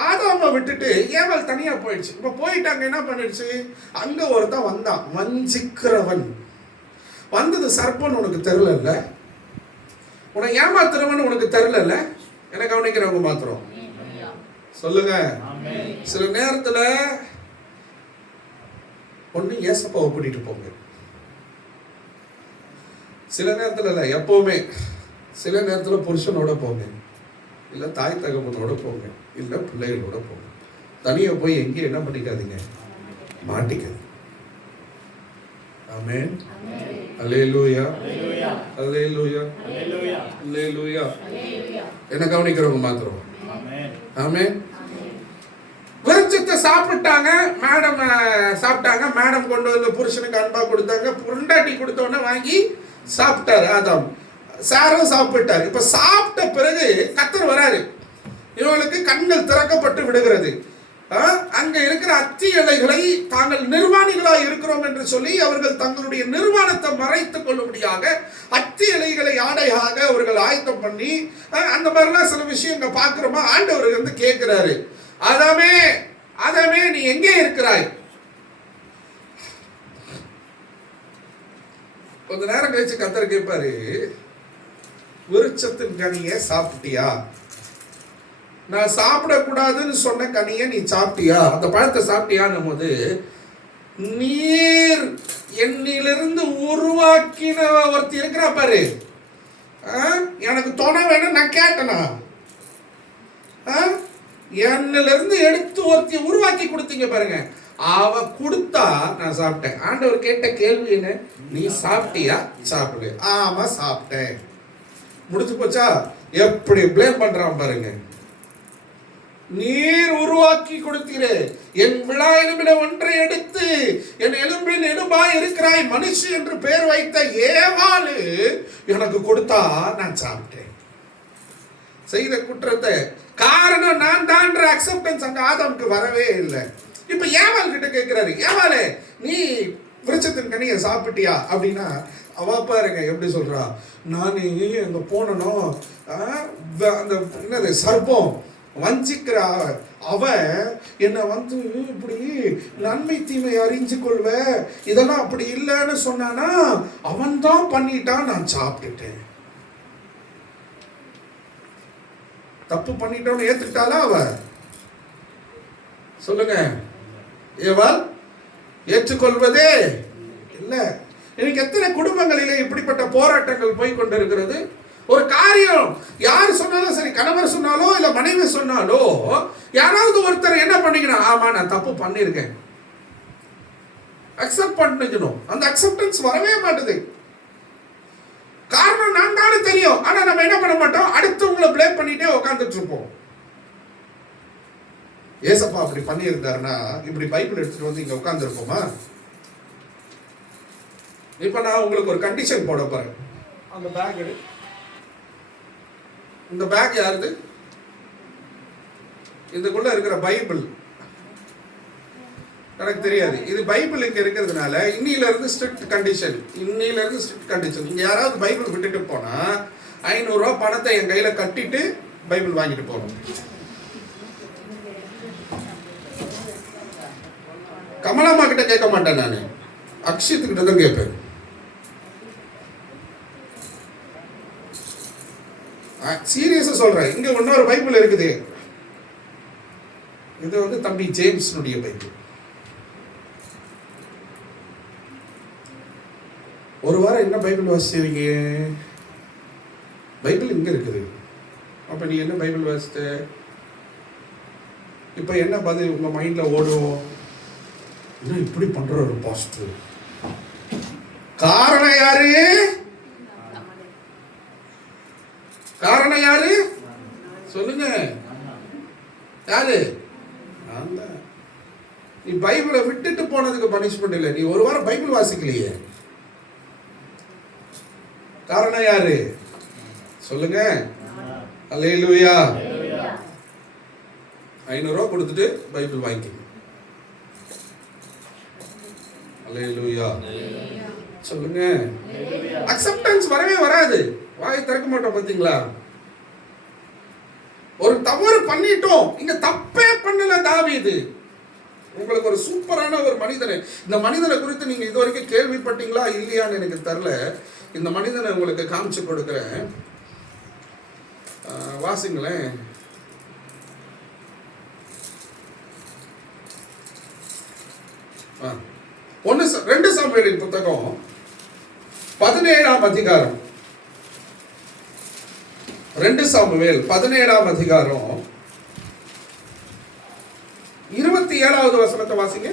ஆதாம விட்டுட்டு ஏவாள் தனியா போயிடுச்சு. இப்ப போயிட்டாங்க, என்ன பண்ணிடுச்சு? அங்க ஒருத்தன் வந்தான், வஞ்சிக்கிறவன். வந்தது சர்ப்பன் உனக்கு தெரியல, உன்னை ஏமாத்துறவன் உனக்கு தெரியல, எனக்கு கவனிக்கிறவங்க மாத்திரம் சொல்லுங்க. சில நேரத்துல ஒண்ணு ஏசப்பாவை கூட்டிட்டு போங்க, சில நேரத்துல இல்ல எப்பவுமே, சில நேரத்துல புருஷனோட போங்க. இல்லை தாய் தகப்பனோட போங்க, இல்லை பிள்ளைகளோட போங்க. தனியாக போய் எங்கேயும் என்ன பண்ணிக்காதீங்க, மாட்டிக்காது. ஆமென். அல்லேலூயா, அல்லேலூயா, அல்லேலூயா. என்ன கவனிக்கிறவங்க மாத்திரம். ஆமென். விருட்சத்தை சாப்பிட்டாங்க, மேடம் சாப்பிட்டாங்க. மேடம் கொண்டு வந்து புருஷனுக்கு அன்பா கொடுத்தாங்க. புருண்டாட்டி கொடுத்தோன்னே வாங்கி சாப்பிட்டாரு ஆதாம். சாரும் சாப்பிட்டாரு. இப்ப சாப்பிட்ட பிறகு கர்த்தர் வராரு. இவங்களுக்கு கண்கள் திறக்கப்பட்டு விடுகிறது. அங்க இருக்கிற அத்தி இலைகளை தாங்கள் நிர்வாணிகளாய் இருக்கிறோம் என்று சொல்லி அவர்கள் தங்களுடைய நிர்வாணத்தை மறைத்துக் கொள்ளும்படியாக அத்தி இலைகளை ஆடையாக அவர்கள் ஆயத்தம் பண்ணி, அந்த மாதிரிலாம் சில விஷயங்க பார்க்கிறோமா. ஆண்டவர் வந்து கேட்கிறாரு, ஆதாமே ஆதாமே நீ எங்கே இருக்கிறாய்? கொஞ்ச நேரம் கழிச்சு கர்த்தர் கேட்பாரு, விருட்சத்தின் கனியை சாப்பிட்டியா? நான் சாப்பிடக்கூடாதுன்னு சொன்ன கனியை நீ சாப்பிட்டியா? அந்த பழத்தை சாப்பிட்டியான்னும் போது, நீர் என்னிலிருந்து உருவாக்கின ஒருத்தி இருக்கிறா பாரு, எனக்கு துணை வேணும் நான் கேட்டனா? என்னிலிருந்து எடுத்து ஒருத்தி உருவாக்கி கொடுத்தீங்க பாருங்க, அவ கொடுத்தா நான் சாப்பிட்டேன். ஆண்டவர் கேட்ட கேள்வி என்ன? நீ சாப்பிட்டியா? சாப்பிடு. ஆமா சாப்பிட்டேன். முடிச்சு போச்சா? எப்படி பிளேம் பண்றான் பாருங்க. நீர் உருவாக்கி கொடுத்தீரே, என் விழா எலும்பின ஒன்றை எடுத்து என் எலும்பின் எலும்பாய் இருக்கிறாய் மனுஷி என்று பெயர் வைத்த ஏவாளு எனக்கு கொடுத்தா நான் சாப்பிட்டேன். செய்த குற்றத்தை காரணம் நான் தான் அக்செப்டன்ஸ் அங்க ஆதாமுக்கு வரவே இல்லை. இப்ப ஏவாள் கிட்ட கேட்கிறாரு, ஏவாளே நீ விருட்சத்தின் கனியை சாப்பிட்டியா அப்படின்னா, அவ பாருங்க எப்படி சொல்றா, நான் எங்க போனனோ அந்த என்னது சர்ப்பம் வஞ்சிக்கிற அவன் என்னை வந்து இப்படி நன்மை தீமை அறிஞ்சு கொள்வ இதெல்லாம் அப்படி இல்லைன்னு சொன்னானா, அவன் தான் பண்ணிட்டான், நான் சாப்பிட்டுட்டேன். தப்பு பண்ணிட்டோன்னு ஏத்துக்கிட்டாளா அவ? சொல்லுங்க. ஏவாள் ஏற்றுக்கொள்வதே இல்லை. இன்னைக்கு எத்தனை குடும்பங்களிலே இப்படிப்பட்ட போராட்டங்கள் போய் கொண்டிருக்கிறது. ஒரு காரியம் யார் சொன்னாலும் சரி, கணவர் சொன்னாலோ இல்ல மனைவி சொன்னாலோ, யாராவது ஒருத்தர் என்ன பண்ணிக்கணும், ஆமா நான் தப்பு பண்ணிருக்கேன், அக்செப்ட் பண்ணிக்கணும். அந்த அக்செப்டன்ஸ் வரவே மாட்டுது. காரணம் நான் தானே தெரியும். ஆனா நம்ம என்ன பண்ண மாட்டோம், அடுத்தவங்களை பிளேம் பண்ணிட்டே உட்கார்ந்துட்டு இருப்போம். ஏசப்பா அப்படி பண்ணியிருந்தாருன்னா இப்படி பைபிள் எடுத்துட்டு வந்து இங்க உட்கார்ந்து இருப்போமா? இப்ப நான் உங்களுக்கு ஒரு கண்டிஷன் போட போறேன். அந்த பேக் எடு. இந்த பேக் யாருது? இதுக்குள்ள இருக்கிற பைபிள் எனக்கு தெரியாது. இது பைபிள் இங்க இருக்கிறதுனால இன்னில இருந்து ஸ்ட்ரிக்ட் கண்டிஷன். இங்க யாராவது பைபிள் விட்டுட்டு போனா 500 ரூபாய் பணத்தை என் கையில கட்டிட்டு பைபிள் வாங்கிட்டு போகணும். கமலாமா கிட்ட கேட்க மாட்டேன், நான் அக்ஷித் கிட்ட தான் கேட்பேன். சீரியஸா சொல்றேன். இங்க இன்னொரு பைபிள் இருக்குது. இது வந்து தம்பி ஜேம்ஸ்னுடைய பைபிள். ஒரு வாரம் என்ன பைபிள் வாசிச்சீங்க? பைபிள் இங்க இருக்குது. அப்ப நீ என்ன பைபிள் வாசித்த? இப்ப என்ன பதில் உங்க மைண்ட்ல ஓடும்? என்ன இப்படி பண்ற ஒரு பாஸ்டர்? காரணம் யாரு? காரணம் யாரு சொல்லுங்க? யாரு? நீ பைபிளை விட்டுட்டு போனதுக்கு பனிஷ்மெண்ட் இல்லை. நீ ஒரு வாரம் பைபிள் வாசிக்கலையே. காரணம் யாரு சொல்லுங்க? அல்லேலூயா. 500 ரூபாய் கொடுத்துட்டு பைபிள் வாங்கிக்கணும். அல்லேலூயா சொல்லுங்க. அக்செப்டன்ஸ் வரவே வராது. வாய் திறக்க மாட்டோம். பாத்தீங்களா? ஒரு தவறு பண்ணிட்டோம். இங்க தப்பே பண்ணல தாவீது. உங்களுக்கு ஒரு சூப்பரான ஒரு மனிதனை, இந்த மனிதனை குறித்து நீங்க இதுவரைக்கும் கேள்விப்பட்டீங்களா இல்லையான்னு எனக்கு தெரியல. இந்த மனிதனை உங்களுக்கு காமிச்சு கொடுக்கிறேன், வாசிங்களேன். ரெண்டு சாமுவேலின் புத்தகம் 17ஆம் அதிகாரம். 2 சாமுவேல் 17ஆம் அதிகாரம் 27வது வசனத்தை வாசிங்க.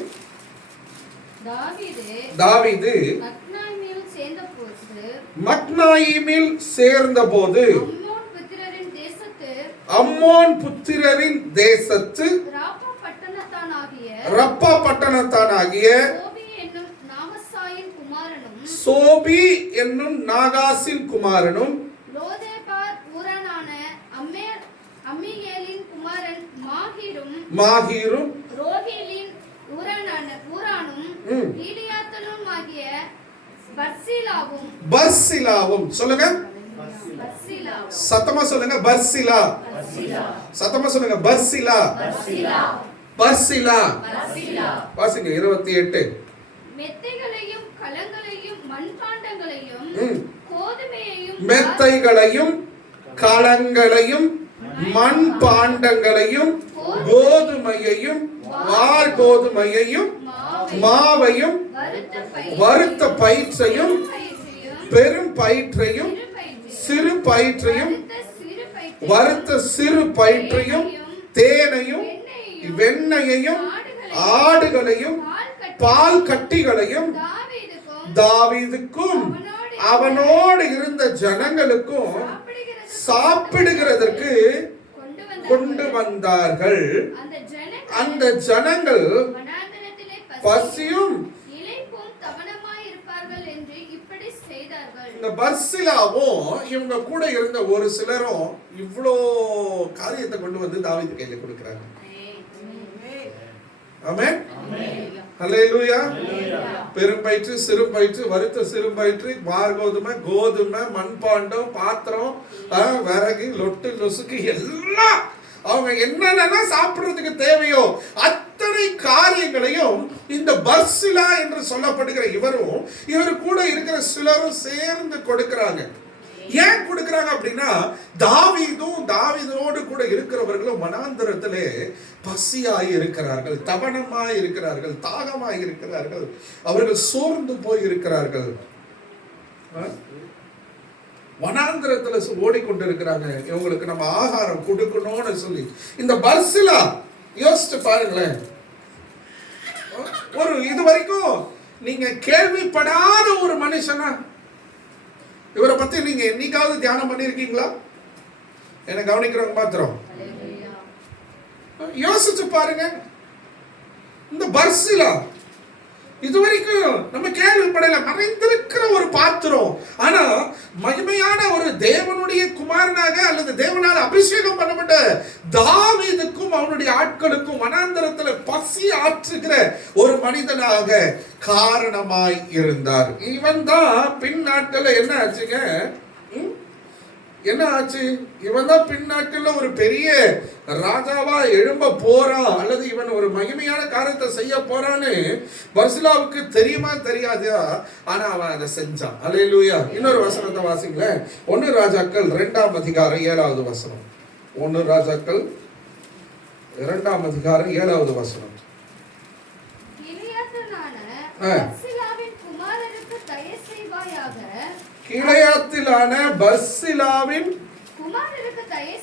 தாவீது மக்னாயீமில் சேர்ந்தபோது அம்மோன் புத்திரரின் தேசத்து ரப்பா பட்டணத்தானாகிய சோபி என்னும் நாகாசின் குமாரனும் மாகீரும் பர்சிலாவும் சொல்லுங்க, சத்தமா சொல்லுங்க, பர்சிலா. சத்தமா சொல்லுங்க, பர்சிலா. பர்சிலா வாசிங்க 28. மெத்தைகளையும் கலங்களையும் மண்பாண்டங்களையும் கோதுமையையும் மெத்தைகளையும் களங்களையும் மண் பாண்டங்களையும் கோதுமையையும் வார்கோதுமையையும் மாவையும் வறுத்த பயிற்றையும் பெரும் பயிற்றையும் சிறு பயிற்றையும் வறுத்த சிறு பயிற்றையும் தேனையும் வெண்ணையையும் ஆடுகளையும் பால் கட்டிகளையும் தாவீதுக்கும் அவனோடு இருந்த ஜனங்களுக்கும் சாப்பிடுகிறதற்கு கொண்டு வந்தார்கள். அந்த ஜனங்கள் பசியும் இந்த பர்சிலாவும் இவங்க கூட இருந்த ஒரு சிலரும் இவ்வளோ காரியத்தை கொண்டு வந்து தாவீது கையில கொடுக்கிறாங்க. ஆமென், ஹல்லேலூயா. பெரும் பயிற்று, சிறு பயிற்று, வறுத்த சிறு பயிற்று, மார்கோதுமை, கோதுமை, மண்பாண்டம், பாத்திரம், விறகு, லொட்டு லொசுக்கு எல்லாம் அவங்க என்னென்ன சாப்பிடுறதுக்கு தேவையோ அத்தனை காரியங்களையும் இந்த பர்சிலா என்று சொல்லப்படுகிற இவரும் இவரு கூட இருக்கிற சிலரும் சேர்ந்து கொடுக்கிறாங்க. ஏன் கொடுக்கிறாங்க அப்படின்னா, தாவீதோடு கூட இருக்கிறவர்களும் வனாந்தரத்திலே பசியாய் இருக்கிறார்கள், தவனமாய் இருக்கிறார்கள், தாகமாய் இருக்கிறார்கள், அவர்கள் சோர்ந்து போய் இருக்கிறார்கள், வனாந்தரத்துல ஓடிக்கொண்டிருக்கிறாங்க. இவங்களுக்கு நம்ம ஆகாரம் கொடுக்கணும்னு சொல்லி இந்த பர்சிலா யோசிச்சு பாருங்களேன். ஒரு இதுவரைக்கும் நீங்க கேள்விப்படாத ஒரு மனுஷனா, இவரை பத்தி நீங்க என்னைக்காவது தியானம் பண்ணிருக்கீங்களா? என்ன கவனிக்கிறவங்க மாத்திரம் யோசிச்சு பாருங்க. இந்த பர்சிலா இதுவரைக்கும் நம்ம கேள்விப்படல, மறைந்திருக்கிற ஒரு பாத்திரம். ஆனா மகிமையான ஒரு தேவனுடைய குமாரனாக அல்லது தேவனால் அபிஷேகம் பண்ணப்பட்ட தாவீதுக்கும் அவனுடைய ஆட்களுக்கும் வனாந்தரத்துல பசி ஆற்றுகிற ஒரு மனிதனாக காரணமாய் இருந்தார். இவன் தான் பின் நாட்கள்ல என்ன ஆச்சுங்க, என்ன ஆச்சு? இவன் தான் பின் நாட்கள்ல ஒரு பெரிய ராஜாவா எழும்ப போறான், அல்லது இவன் ஒரு மகிமையான காரியத்தை செய்ய போறான்னு பர்சிலாவுக்கு தெரியுமா தெரியாதா? ஆனா அவன் அதை செஞ்சான். அல்லேலூயா. இன்னொரு வசனத்தை வாசிங்களேன். 1 ராஜாக்கள் 2ஆம் அதிகாரம் 7வது வசனம். 1 ராஜாக்கள் 2ஆம் அதிகாரம் 7வது வசனம். கீலேயாத்திலான பர்சிலாவின் குமாரருக்கு தயை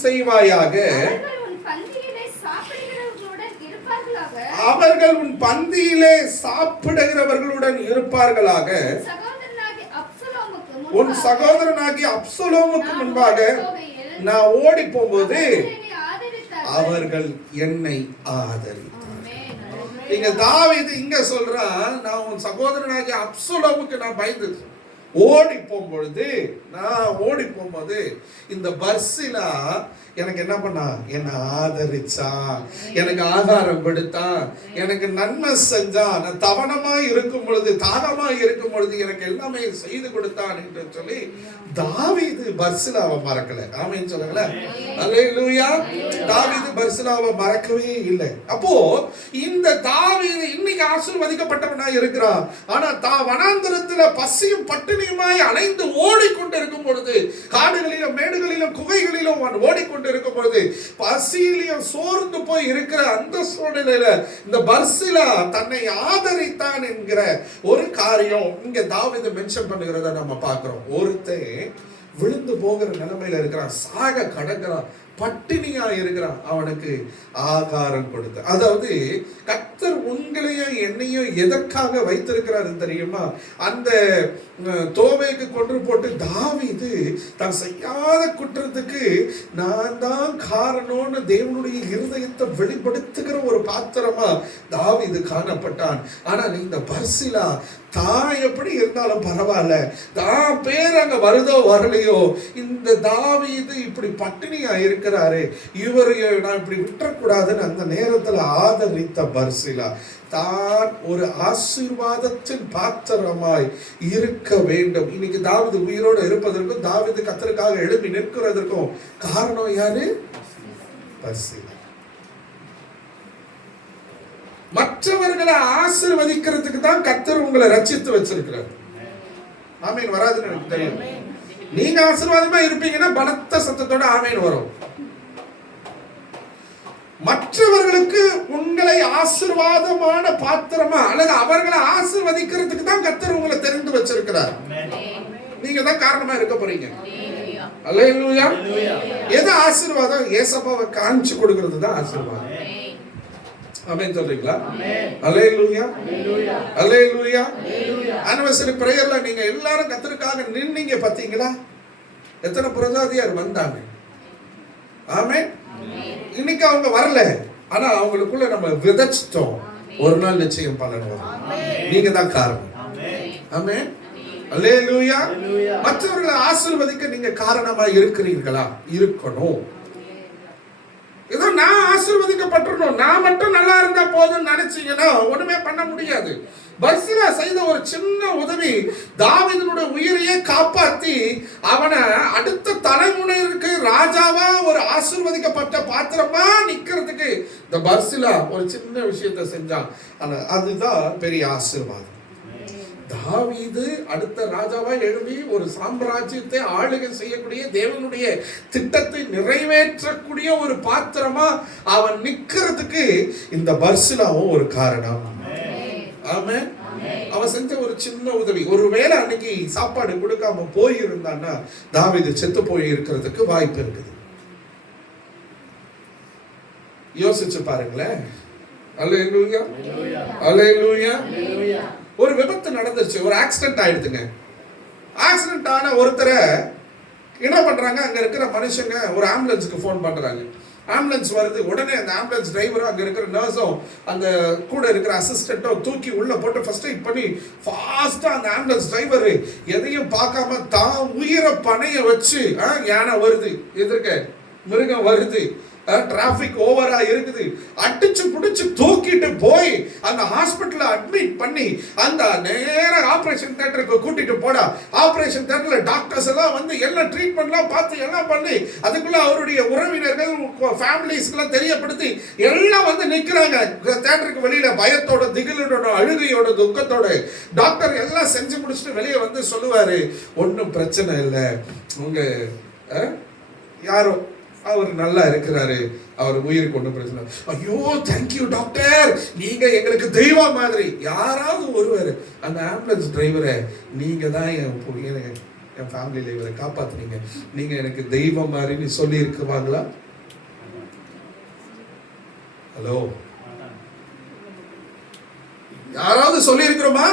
செய்வாயாக, அவர்கள் உன் பந்தியிலே சாப்பிடுகிறவர்களுடன் இருப்பார்களாக, உன் சகோதரனாகிய அப்சலோமுக்கு முன்பாக நான் ஓடி போகும்போது அவர்கள் என்னை ஆதரித்தார். இங்க தாவீது இங்க சொல்றான், நான் உன் சகோதரனாகிய அப்சலோமுக்கு நான் பயந்து ஓடி போகும்போது இந்த பர்சிலா எனக்கு என்ன பண்ணா, என்னை ஆதரிச்சான், எனக்கு ஆகாரம் கொடுத்தான், எனக்கு நன்மை செஞ்சான், நான் தவனமாய் இருக்கும் பொழுது தாகமாய் இருக்கும் பொழுது எனக்கு எல்லாமே செய்து கொடுத்தான் என்று சொல்லி தாவீது பர்சிலாவை மறக்கல. ஆமென் சொல்லுங்களேன். அல்லேலூயா. தாவீது பர்சிலாவை மறக்கவே இல்லை. அப்போ இந்த தாவீது இன்னைக்கு ஆசீர்வதிக்கப்பட்டவனாய் இருக்கிறான். ஆனா வனாந்தரத்துல பசியும் பட்டினியுமாய் அலைந்து ஓடிக்கொண்டிருக்கும் பொழுது, காடுகளிலும் மேடுகளிலும் குகைகளிலும் ஓடிக்கொண்டு இருக்கும் பொழுது, பசியிலும் சோர்ந்து போய் இருக்கிற அந்த சூழ்நிலையில இந்த பர்சிலா தன்னை ஆதரித்தான் என்கிற ஒரு காரியம் இங்க தாவீது மென்ஷன் பண்ணுகிறத நம்ம பார்க்கிறோம். ஒருத்தன் விழுந்து போகிற நிலைமையில இருக்கிறான், சாக கடக்கிறான், பட்டினியா இருக்கிறான், அவனுக்கு ஆகாரம் கொடுத்து. அதாவது கர்த்தர் உங்களையும் என்னையும் எதற்காக வைத்திருக்கிறாரு தெரியுமா? அந்த தோவேக்கு கொன்று போட்டு தாவீது தான் செய்யாத குற்றத்துக்கு நான் தான் காரணம்னு தேவனுடைய இருதயத்தை வெளிப்படுத்துகிற ஒரு பாத்திரமா தாவீது காணப்பட்டான். ஆனால் இந்த பர்சிலா தான் எப்படி இருந்தாலும் பரவாயில்ல, தான் பேர் அங்க வருதோ வரலையோ, இந்த தாவீது இப்படி பட்டினியா இருக்கிறாரு, இவரு நான் இப்படி விட்டுறக்கூடாதுன்னு அந்த நேரத்தில் ஆதரித்த பர்சிலா தான் ஒரு ஆசீர்வாதத்தின் பாத்திரமாய் இருக்க வேண்டும். இன்னைக்கு தாவீது உயிரோடு இருப்பதற்கும் தாவீது கர்த்தருக்காக எழுப்பி நிற்கிறதற்கும் காரணம் யாரு? பர்சிலா. மற்றவர்களை ஆசீர்வதிக்கிறதுக்கு தான் கர்த்தர் உங்களை ரட்சித்து வச்சிருக்கிறார். ஆமீன் வராதுன்னு எனக்கு தெரியும். நீங்க ஆசீர்வாதமா இருப்பீங்கன்னா பலத்த சத்தத்தோட ஆமீன் வரும். மற்றவர்களுக்கு உங்களை ஆசீர்வாதமான பாத்திரமா அல்லது அவர்களை ஆசீர்வதிக்கிறதுக்கு தான் கர்த்தர் உங்களை தெரிந்து வச்சிருக்கிறார். நீங்க தான் காரணமா இருக்க போறீங்க. அல்லேலூயா. எது ஆசீர்வாதம்? ஏசப்பாவை காமிச்சு கொடுக்கிறது தான் ஆசீர்வாதம். ஆமென் சொல்றீங்களா? அல்லேலூயா, அல்லேலூயா. ஆனிவர்சரி பிரேயர்ல நீங்க எல்லாரும் கர்த்தருக்காக நின்னீங்க பாத்தீங்களா? எத்தனை பிரஜாதியார் வந்தாங்க. ஆமென். இன்னைக்கு அவங்க வரல, ஆனா அவங்களுக்குள்ள நம்ம விதைச்சிட்டோம். ஒரு நாள் நிச்சயம் பலன் வரும். நீங்க தான் காரணம். ஆமென். அல்லேலூயா. மற்றவர்களை ஆசீர்வதிக்க நீங்க காரணமா இருக்கிறீர்களா? இருக்கணும். ஏதோ நான் ஆசீர்வதிக்கப்பட்டிருக்கணும், நான் மட்டும் நல்லா இருந்தா போதும் நினைச்சீங்கன்னா ஒண்ணுமே பண்ண முடியாது. பர்சிலா செய்த ஒரு சின்ன உதவி தாவீதுனுடைய உயிரையே காப்பாத்தி அவனை அடுத்த தலைமுறைக்கு ராஜாவா ஒரு ஆசீர்வதிக்கப்பட்ட பாத்திரமா நிக்கிறதுக்கு இந்த பர்சிலா ஒரு சின்ன விஷயத்தை செஞ்சான். அதுதான் பெரிய ஆசீர்வாதம். தாவீது அடுத்த ராஜாவா எழுதி ஒரு சாம்ராஜ்யத்தை ஆளுகை செய்யக்கூடிய தேவனுடைய திட்டத்தை நிறைவேற்றக்கூடிய ஒரு பாத்திரமா அவன் நிக்கிறதுக்கு இந்த பர்சிலாவும் ஒரு காரணம். ஆமென். அவன் செஞ்ச ஒரு சின்ன உதவி. ஒருவேளை அன்னைக்கு சாப்பாடு கொடுக்காம போயிருந்தான்னா தாவீது செத்து போய் இருக்கிறதுக்கு வாய்ப்பு இருக்குது. யோசிச்சு பாருங்களேன். அல்லேலூயா, அல்லேலூயா. ஒரு விபத்து நடந்துருச்சு, ஒரு ஆக்சிடென்ட் ஆயிடுதுங்க. ஆக்சிடென்ட் ஆன ஒருத்தரை என்ன பண்றாங்க, அங்க இருக்கிற மனுஷங்க ஒரு ஆம்புலன்ஸுக்கு ஃபோன் பண்றாங்க. ஆம்புலன்ஸ் வருது. உடனே அந்த ஆம்புலன்ஸ் டிரைவரும் அங்க இருக்கிற நர்ஸும் அந்த கூட இருக்கிற அசிஸ்டன்ட்டும் தூக்கி உள்ள போட்டு ஃபர்ஸ்ட் எய்ட் பண்ணி ஃபாஸ்டா அந்த ஆம்புலன்ஸ் டிரைவர் எதையும் பார்க்காம தான் உயிரை பணைய வச்சு, யானை வருது, எதிர்க்க மிருகம் வருது, டிராபிக் ஓவரா இருக்குது, அடிச்சு புடிச்சு தூக்கிட்டு போய் அந்த ஹாஸ்பிட்டல்ல அட்மிட் பண்ணி அந்த நேர ஆபரேஷன் தியேட்டருக்கு கூட்டிட்டு போடா. ஆபரேஷன் தியேட்டர்ல டாக்டர்ஸ் எல்லாம் வந்து எல்லாம் ட்ரீட்மெண்ட்லாம் பார்த்து எல்லாம் பண்ணி அதுக்குள்ள அவருடைய உறவினர்கள் ஃபேமிலிஸ்க்குலாம் தெரியப்படுத்தி எல்லாம் வந்து நிக்கிறாங்க தியேட்டருக்கு வெளியில, பயத்தோட திகிலோட அழுகையோட துக்கத்தோட. டாக்டர் எல்லாம் செஞ்சு முடிச்சுட்டு வெளியே வந்து சொல்லுவாரு, ஒன்றும் பிரச்சனை இல்லை, உங்க யாரோ அவர் நல்லா இருக்கிறாரு, அவர் உயிருக்கு ஒன்றும் பிரச்சனை. ஐயோ தேங்க்யூ டாக்டர், நீங்க எங்களுக்கு தெய்வம் மாதிரி. யாராவது ஒருவர் அந்த ஆம்புலன்ஸ் டிரைவரை, நீங்க தான் என் ஃபேமிலியில இவரை காப்பாத்துனீங்க, நீங்க எனக்கு தெய்வம் மாதிரி சொல்லி இருக்குவாங்களா? ஹலோ, யாராவது சொல்லி இருக்கிறோமா?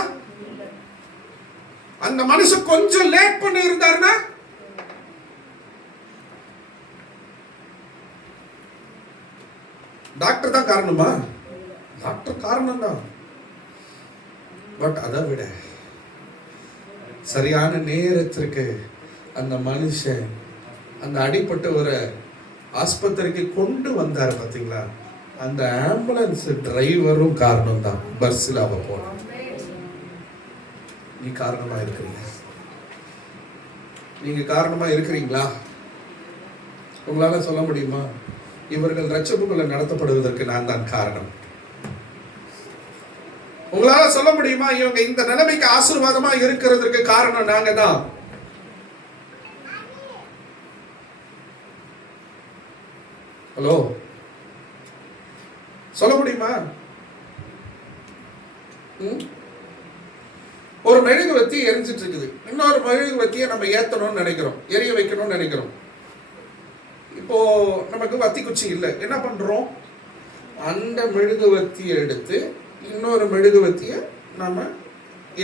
அந்த மனுஷன் கொஞ்சம் லேட் பண்ணி இருந்தாருன்னா டாக்டர் தான் காரணமா? டாக்டர் காரணம் தான். பட் அதை விட சரியான நேரத்திற்கு அந்த மனுஷன் அந்த அடிப்பட்ட ஒரு ஆஸ்பத்திரிக்கு கொண்டு வந்தார் பாத்தீங்களா? அந்த ஆம்புலன்ஸ் டிரைவரும் காரணம் தான். பர்சிலாவை போன நீ காரணமா இருக்கிறீங்க. நீங்க காரணமா இருக்கிறீங்களா? உங்களால சொல்ல முடியுமா, இவர்கள் ரட்சிப்புக்குள்ள நடத்தப்படுவதற்கு நான் தான் காரணம்? உங்களால சொல்ல முடியுமா, இவங்க இந்த நிலைமைக்கு ஆசீர்வாதமா இருக்கிறதுக்கு காரணம் நாங்க தான்? ஹலோ, சொல்ல முடியுமா? ஒரு மெழுகுவர்த்தி எரிஞ்சிட்டு இருக்குது, இன்னொரு மெழுகுவர்த்தியை நம்ம ஏத்தணும்னு நினைக்கிறோம், எரிய வைக்கணும்னு நினைக்கிறோம். இப்போ நமக்கு வத்தி குச்சி இல்லை, என்ன பண்றோம்? அந்த மெழுகுவர்த்தியை எடுத்து இன்னொரு மெழுகுவர்த்தியை நம்ம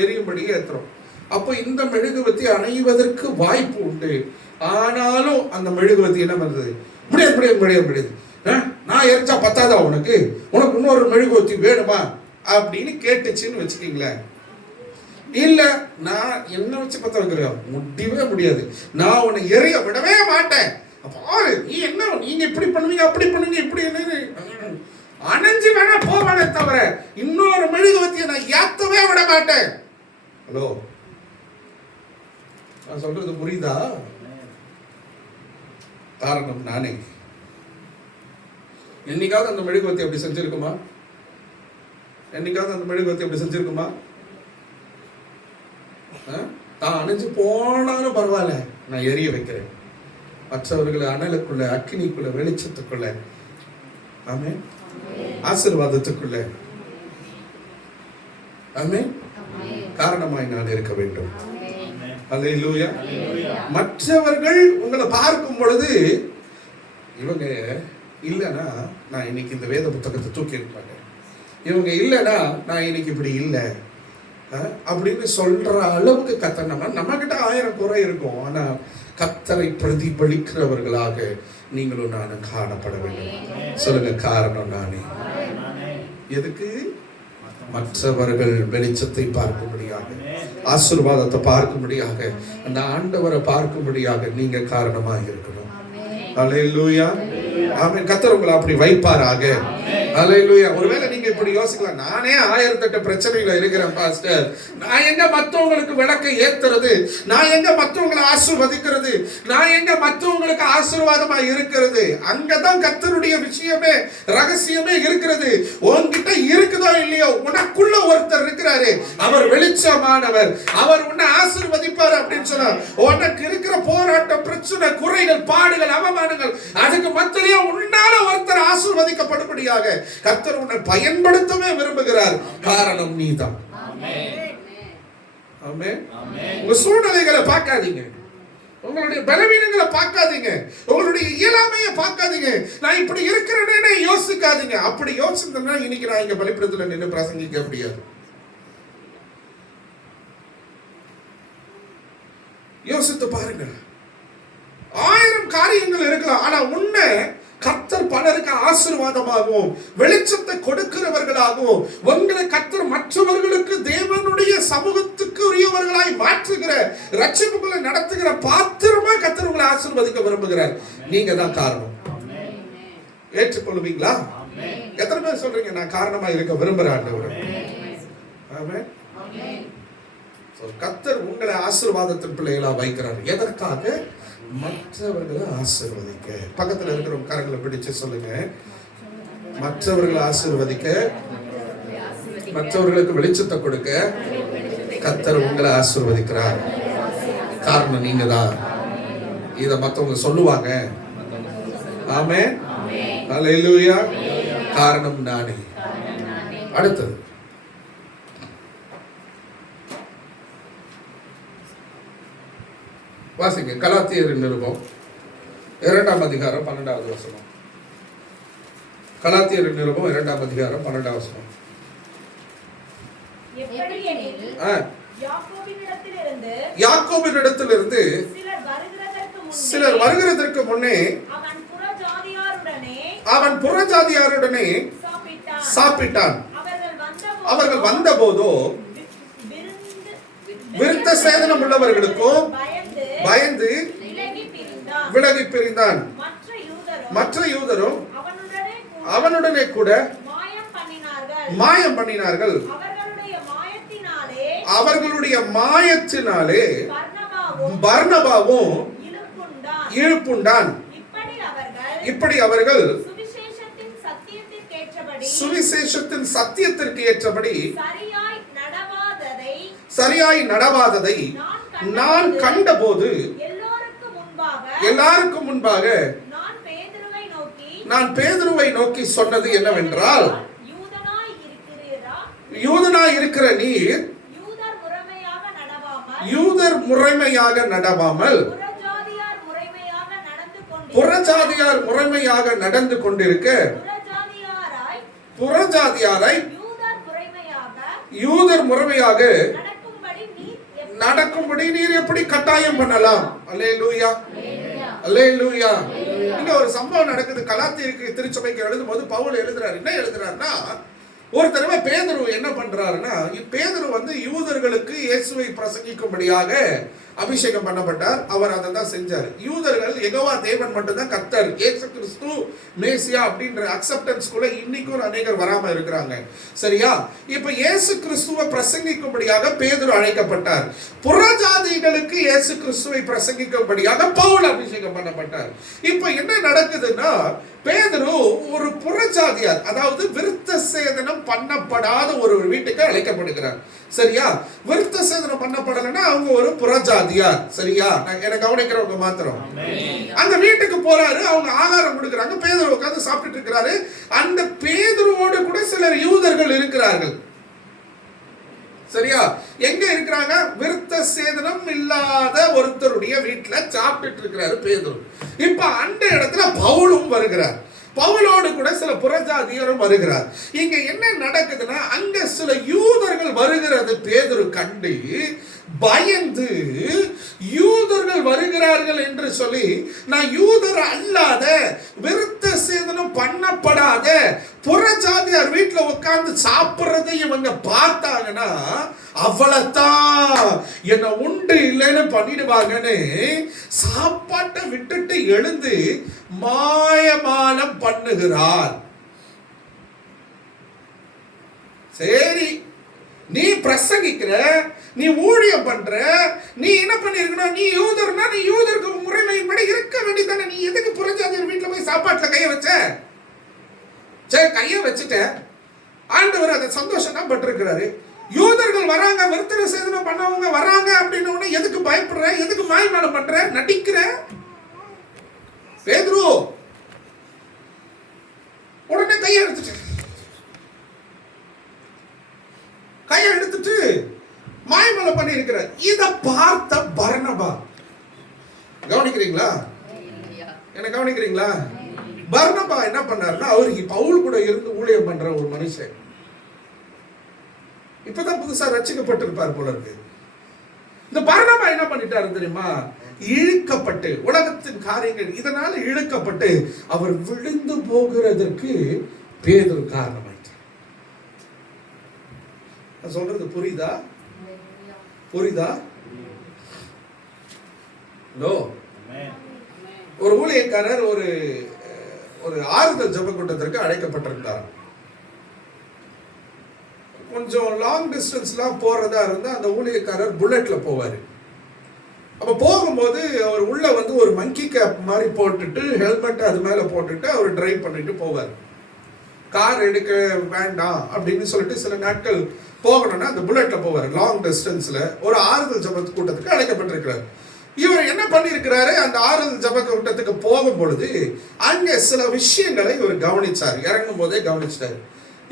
எரியும்படி ஏத்துறோம். அப்போ இந்த மெழுகுவர்த்தி அணைவதற்கு வாய்ப்பு உண்டு. ஆனாலும் அந்த மெழுகுவர்த்தி என்ன பண்றது? முடியாது முடியாது முடியாது முடியாது, நான் எரிச்சா பத்தாதா உனக்கு இன்னொரு மெழுகுவர்த்தி வேணுமா அப்படின்னு கேட்டுச்சுன்னு வச்சுக்கீங்களேன். இல்ல நான் என்ன வச்சு பத்த வைக்கிறேன், முடியவே முடியாது, நான் உன்னை எரிய விடவே மாட்டேன், பாரு நீ என்ன, நீங்க இப்படி பண்ணுவீங்க அப்படி பண்ணுவீங்க இப்படி என்ன அணைஞ்சு வேணா போவானே தவிர இன்னொரு மெழுகுவர்த்தியை நான் ஏத்தவே விட மாட்டேன். ஹலோ, நான் சொல்றது புரியுதா? காரணம் நானே. என்னைக்காவது அந்த மெழுகுவர்த்தி அப்படி செஞ்சிருக்குமா? என்னைக்காவது அந்த மெழுகுவர்த்தி அப்படி செஞ்சிருக்குமா? தான் அணைஞ்சு போனாலும் பரவாயில்ல, நான் எரிய வைக்கிறேன், மற்றவர்களை அனலுக்குள்ள, அக்கினிக்குள்ள, வெளிச்சத்துக்குள்ள, ஆமே, ஆசீர்வாதத்துக்குள்ள, ஆமே, காரணமாய் நான் இருக்க வேண்டும். அல்லேலூயா. மற்றவர்கள் உங்களை பார்க்கும் பொழுது இவங்க இல்லைன்னா நான் இன்னைக்கு இந்த வேத புத்தகத்தை தூக்கி இருக்க மாட்டேன், இவங்க இல்லைன்னா நான் இன்னைக்கு இப்படி இல்லை அப்படின்னு சொல்ற அளவுக்கு கர்த்தர் நம்ம கிட்ட 1000 குறை இருக்கும். ஆனா கர்த்தரை பிரதிபலிக்கிறவர்களாக நீங்களும் நானும் காணப்பட வேண்டும். சொல்லுங்க, காரணம் நானே. எதுக்கு? மற்றவர்கள் வெளிச்சத்தை பார்க்கும்படியாக, ஆசீர்வாதத்தை பார்க்கும்படியாக, அந்த ஆண்டவரை பார்க்கும்படியாக நீங்க காரணமாக இருக்கணும். அல்லேலூயா. ஆமென். கர்த்தர் உங்களை அப்படி வைப்பாராக. அல்லேலூயா. ஒருவேளை நீங்க இப்படி யோசிக்கலாம், நானே 1008 பிரச்சனையில இருக்கிறேன் பாஸ்டர், நான் எங்க மற்றவங்களுக்கு விளக்கை ஏத்துறது, நான் எங்க மற்றவங்களை ஆசீர்வதிக்கிறது, நான் எங்க மற்றவங்களுக்கு ஆசீர்வாதமா இருக்கிறது? அங்கதான் கர்த்தருடைய விஷயமே, ரகசியமே இருக்கிறது. உன்கிட்ட இருக்குதோ இல்லையோ, உனக்குள்ள ஒருத்தர் இருக்கிறாரு, அவர் வெளிச்சமானவர், அவர் உன்னை ஆசீர்வதிப்பார் அப்படின்னு சொன்னா, உனக்கு இருக்கிற போராட்டம், பிரச்சனை, குறைகள், பாடுகள், அவமானங்கள், அதுக்கு மத்தியிலே உன்னால ஒருத்தர் ஆசீர்வதிக்கப்படும்படியாக கர்த்தர் உன்னை பயன்படுத்தவே விரும்புகிறார். காரணம் நீதான். ஆமென். உங்க சூழ்நிலைகளை பார்க்காதீங்க, உங்களுடைய பலவீனங்களை பார்க்காதீங்க, உங்களுடைய இயலாமையை பார்க்காதீங்க, நான் இப்படி இருக்கிறேன்னு யோசிக்காதீங்க. அப்படி யோசிச்சா இன்னைக்கு நான் இங்க பலிபீடத்துல நின்று பிரசங்கிக்க முடியாது. யோசித்து பாருங்க. 1000 காரியங்கள் இருக்கலாம், ஆனா உன்னை கர்த்தர் பலருக்கு ஆசீர்வாதமாகவும் வெளிச்சத்தை கொடுக்கிறவர்களாகவும் உங்களை கர்த்தர் மற்றவர்களுக்கு தேவனுடைய சமூகத்துக்கு உரியவர்களாய் மாற்றுகிற, ரட்சிப்புகளை நடத்துகிற பாத்திரமா கர்த்தர் உங்களை ஆசீர்வதிக்க விரும்புகிறார். நீங்க தான் காரணம். ஏற்றுக்கொள்வீங்களா? எத்தனை பேர் சொல்றீங்க நான் காரணமா இருக்க விரும்புறேன் ஆண்டவரே? ஆமென். கர்த்தர் உங்களை ஆசீர்வாதத்தின் பிள்ளைகளா வைக்கிறார். எதற்காக? மற்றவர்களை ஆசீர்வதிக்க. பக்கத்துல இருக்கிற கரங்களை பிடிச்சு சொல்லுங்க, மற்றவர்களை ஆசீர்வதிக்க, மற்றவர்களுக்கு வெளிச்சத்தை கொடுக்க கர்த்தர் உங்களை ஆசீர்வதிக்கிறார். காரணம் நீங்க தான். இத மற்றவங்க சொல்லுவாங்க. ஆமென். அல்லேலூயா. காரணம் நானே. அடுத்தது வாசிங்க, கலாத்தியர் நிருபம் 2ஆம் அதிகாரம் 12வது வசனம். கலாத்தியர் நிருபம் 2ஆம் அதிகாரம் 12வது வசனம். யாக்கோபினிடத்திலிருந்து சிலர் வருகிறதற்கு முன்னே அவன் புறஜாதியாருடனே சாப்பிட்டான். அவர்கள் வந்தபோதோ விருத்த சேதனம் உள்ளவர்களுக்கும் பயந்து விலகி பிரிந்தான். மற்ற யூதரும் அவனுடனே கூட மாயம் பண்ணினார்கள். அவர்களுடைய மாயத்தினாலே பர்னபாவும் இழுப்புண்டான். இப்படி அவர்கள் சுவிசேஷத்தின் சத்தியத்திற்கு ஏற்றபடி சரியாய் நடவாததை நான் கண்டபோது எல்லாருக்கும் முன்பாக நான் பேதுருவை நோக்கி சொன்னது என்னவென்றால், யூதனாய் இருக்கிற நீர் யூதர் முறைமையாக நடவாமல் புறஜாதியார் முறைமையாக நடந்து கொண்டிருக்க புறஜாதியாரை யூதர் முறைமையாக நடக்கும்படி நீர் எப்படி கட்டாயம் பண்ணலாம்? அல்லேலூயா, அல்லேலூயா. இங்க ஒரு சம்பவம் நடக்குது. கலாத்தியருக்கு திருச்சபைக்கு எழுதும்போது பவுல் எழுதுறாரு. என்ன எழுதுறாருன்னா, ஒரு தடவை பேதுரு என்ன பண்றாருன்னா, பேதுரு வந்து யூதர்களுக்கு இயேசுவை பிரசங்கிக்கும்படியாக அபிஷேகம் பண்ணப்பட்டார். அவர் அதை தான் செஞ்சார். யூதர்கள் யெகோவா தேவன் மட்டும்தான் கர்த்தர், இயேசு கிறிஸ்து மேசியா அப்படின்ற அக்செப்டன்ஸ்குள்ள இன்னைக்கும் அநேகர் வராம இருக்கிறாங்க. சரியா? இப்ப இயேசு கிறிஸ்துவை பிரசங்கிக்கும்படியாக பேதுரு அழைக்கப்பட்டார். புறஜாதிகளுக்கு இயேசு கிறிஸ்துவை பிரசங்கிக்கும்படியாக பவுல் அபிஷேகம் பண்ணப்பட்டார். இப்ப என்ன நடக்குதுன்னா, பேதுரு ஒரு புறஜாதியார், அதாவது விருத்த சேதனம் பண்ணப்படாத ஒரு வீட்டுக்கு அழைக்கப்படுகிறார். சரியா? விருத்த சேதனம் பண்ணப்படலைன்னா அவங்க ஒரு புறஜாதியார். சரியா? என்ன கவனிக்கிறவங்க மாத்திரம். அந்த வீட்டுக்கு போறாரு, அவங்க ஆகாரம் கொடுக்குறாங்க, பேதுரு உட்கார்ந்து சாப்பிட்டு இருக்கிறாரு. அந்த பேதுருவோடு கூட சிலர் யூதர்கள் இருக்கிறார்கள். சரியா? எங்க இருக்கிறாங்க? விருத்த சேதனம் இல்லாத ஒருத்தருடைய வீட்டுல சாப்பிட்டு இருக்கிறாரு பேதுரு. இப்ப அந்த இடத்துல பவுலும் வருகிறார். பவுலோடு கூட சில புறஜாதியரும் வருகிறார். இங்க என்ன நடக்குதுன்னா, அங்க சில யூதர்கள் வருகிறது பேதுரு கண்டு பயந்து, யூதர்கள் வருகிறார்கள் என்று சொல்லி நான் யூதர் அல்லாத விருத்த சேதனம் பண்ணப்படாத புறஜாதியார் வீட்டுல உட்கார்ந்து சாப்பிடுறதை இவங்க பார்த்தாங்கன்னா அவ்வளவுதான், என்ன உண்டு இல்லைன்னு பண்ணிடுவாங்கன்னு சாப்பாட்டை விட்டுட்டு எழுந்து மாயமானம் பண்ணுகிறார். சரி, நீ பிரசங்கிக்கிற, நீ ஊழியம் பண்ற, நீ என்ன பண்ணிருக்கணும்? நீ யூதர்னா நீ யூதருக்கு முறைமையின்படி இருக்க வேண்டியதானே. நீ எதுக்கு புறஜாதியார் வீட்டுல போய் சாப்பாட்டுல கைய வச்ச? சரி, கைய வச்சுட்ட. ஆண்டவர் அதை சந்தோஷம் தான் பட்டிருக்கிறாரு. யூதர்கள் வராங்க, விருத்த சேதனம் பண்ணவங்க வராங்க அப்படின்னு எதுக்கு பயப்படுற? எதுக்கு மாய்மானம் பண்ற, நடிக்கிற? பேதுரு உடனே கையை எடுத்துட்டு மாய்மானம் பண்ணி இருக்கிற. இத பார்த்த பர்னபா, கவனிக்கிறீங்களா? என்ன கவனிக்கிறீங்களா? பர்னபா என்ன பண்ணாருன்னா, அவருக்கு பவுல் கூட இருந்து ஊழியம் பண்ற ஒரு மனுஷன், இப்பதான் புதுசா ரட்சிக்கப்பட்டிருப்பார் போல இருக்கு. இந்த பர்னபா என்ன பண்ணிட்டாரு தெரியுமா? இழுக்கப்பட்டு, உலகத்தின் காரியங்கள் இதனால இழுக்கப்பட்டு அவர் விழுந்து போகிறதற்கு பேதுரு காரணமாயிட்டார். நான் சொல்றது புரியுதா? புரியுதா? ஒரு ஊழியக்காரர் ஒரு ஆறுதல் ஜெப கூட்டத்திற்கு அழைக்கப்பட்டிருந்தார். கொஞ்சம் லாங் டிஸ்டன்ஸ்லாம் போறதா இருந்தா அந்த ஊழியக்காரர் புல்லட்ல போவாரு. அப்ப போகும்போது அவர் உள்ள வந்து ஒரு மங்கி கேப் மாதிரி போட்டுட்டு, ஹெல்மெட் அது மேல போட்டுட்டு அவர் டிரைவ் பண்ணிட்டு போவார். கார் எடுக்க வேண்டாம் அப்படின்னு சொல்லிட்டு சில நாட்கள் போகணும்னா அந்த புல்லட்ல போவார். லாங் டிஸ்டன்ஸ்ல ஒரு ஆறுதல் ஜெப கூட்டத்துக்கு அழைக்கப்பட்டிருக்கிறார். இவர் என்ன பண்ணிருக்கிறாரு? அந்த ஆறுதல் ஜெப கூட்டத்துக்கு போகும் பொழுது அங்க சில விஷயங்களை இவர் கவனிச்சார். இறங்கும் போதே கவனிச்சிட்டாரு.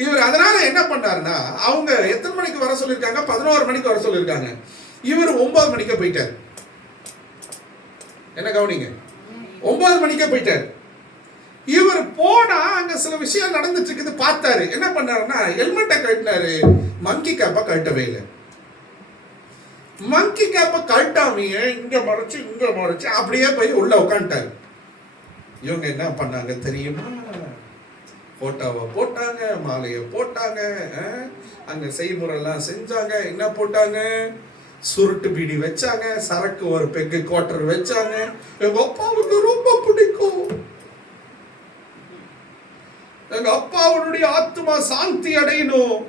இவர் அதனால என்ன பண்ணாருன்னா, அவங்க எத்தனை மணிக்கு வர சொல்லியிருக்காங்க? 11 மணிக்கு வர சொல்லியிருக்காங்க. இவர் 9 மணிக்கு போயிட்டார். என்ன கவனிங்க, 9 மணிக்கே போயிட்டார். இவர் போனா அங்க சில விஷயம் நடந்துட்டு இருக்குது பார்த்தாரு. என்ன பண்ணாருன்னா, ஹெல்மெட்டை கட்டினாரு, மங்கி கேப்ப கட்டவே இல்லை. மங்கி கேப்ப கட்டாமையே இங்க மறைச்சு அப்படியே போய் உள்ள உட்காந்துட்டாரு. இவங்க என்ன பண்ணாங்க தெரியுமா? போட்டோவை போட்டாங்க, மாலையை போட்டாங்க, அங்க செய்முறைலாம் செஞ்சாங்க. என்ன போட்டாங்க? சுருட்டு பீடி வச்சாங்க, சரக்கு ஒரு பெக்கு குவார்டர் வச்சாங்க. எங்க அப்பாவுக்கு ரொம்ப பிடிக்கும், எங்க அப்பாவுடைய ஆத்மா சாந்தி அடையணும்,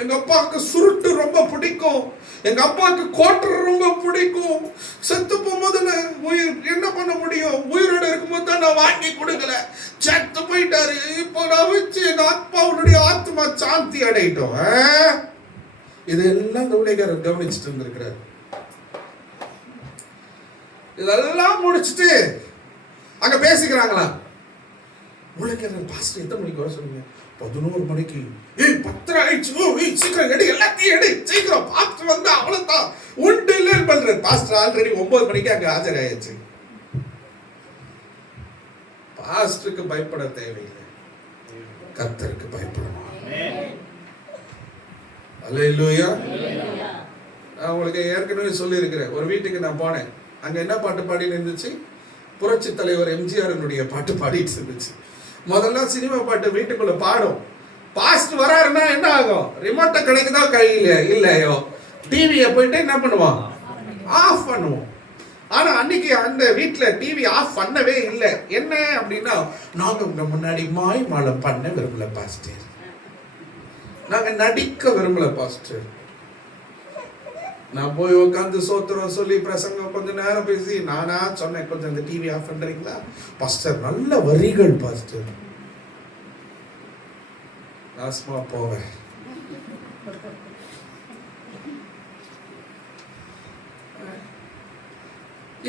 எங்க அப்பாவுக்கு சுருட்டு ரொம்ப பிடிக்கும், எங்க அப்பாவுக்கு குவார்டர் ரொம்ப பிடிக்கும். செத்து போகும்போது உயிர் என்ன பண்ண முடியும்? உயிரோடு இருக்கும்போது தான் நான் வாங்கி கொடுக்கல, செத்து போயிட்டாரு, இப்போ நான் வச்சு எங்க அப்பாவுடைய ஆத்மா சாந்தி அடையட்டும். இதெல்லாம் இந்த ஊழியக்காரர் கவனிச்சுட்டு இருந்திருக்கிறார். இதெல்லாம் முடிச்சுட்டு அங்க பேசிக்கிறாங்களா? ஊழியக்காரர் பாஸ்டர் எத்தனை மணிக்கு வர சொன்னீங்க? 11 மணிக்கு. 10 ஆயிடுச்சு, சீக்கிரம் எடு, எல்லாத்தையும் எடு, சீக்கிரம் பாஸ்டர் வந்து அவ்வளவுதான் உண்டு இல்லைன்னு பண்ற. பாஸ்டர் ஆல்ரெடி 9 மணிக்கு அங்க ஆஜராயாச்சு. பாஸ்டருக்கு பயப்பட தேவையில்லை, கர்த்தருக்கு பயப்படணும். அல்லேலூயா. நான் உங்களுக்கு ஏற்கனவே சொல்லி இருக்கிறேன். ஒரு வீட்டுக்கு நான் போனேன், அங்க என்ன பாட்டு பாடின்னு இருந்துச்சு? புரட்சி தலைவர் எம்ஜிஆருடைய பாட்டு பாடிட்டு இருந்துச்சு. முதல்ல சினிமா பாட்டு வீட்டுக்குள்ள பாடும். பாஸ்ட் வராருன்னா என்ன ஆகும்? ரிமோட்டை கிடைக்குதோ கையில இல்லையோ டிவியை போயிட்டு என்ன பண்ணுவோம்? ஆஃப் பண்ணுவோம். ஆனா அன்னைக்கு அந்த வீட்டுல டிவி ஆஃப் பண்ணவே இல்லை. என்ன அப்படின்னா, நாங்க உங்க முன்னாடி மாய்மாலம் பண்ண விரும்பல பாஸ்டர், நாங்க நடிக்க விரும்பல பாஸ்டர். நான் போய் உட்காந்து சோத்திரம் சொல்லி பிரசங்கம் கொஞ்ச நேரம் பேசி நானா சொன்னேன், கொஞ்சம் அந்த டிவி ஆஃப் பண்றீங்களா பாஸ்டர்? நல்ல வரிகள் பாஸ்டர். நாசமா போவேன்.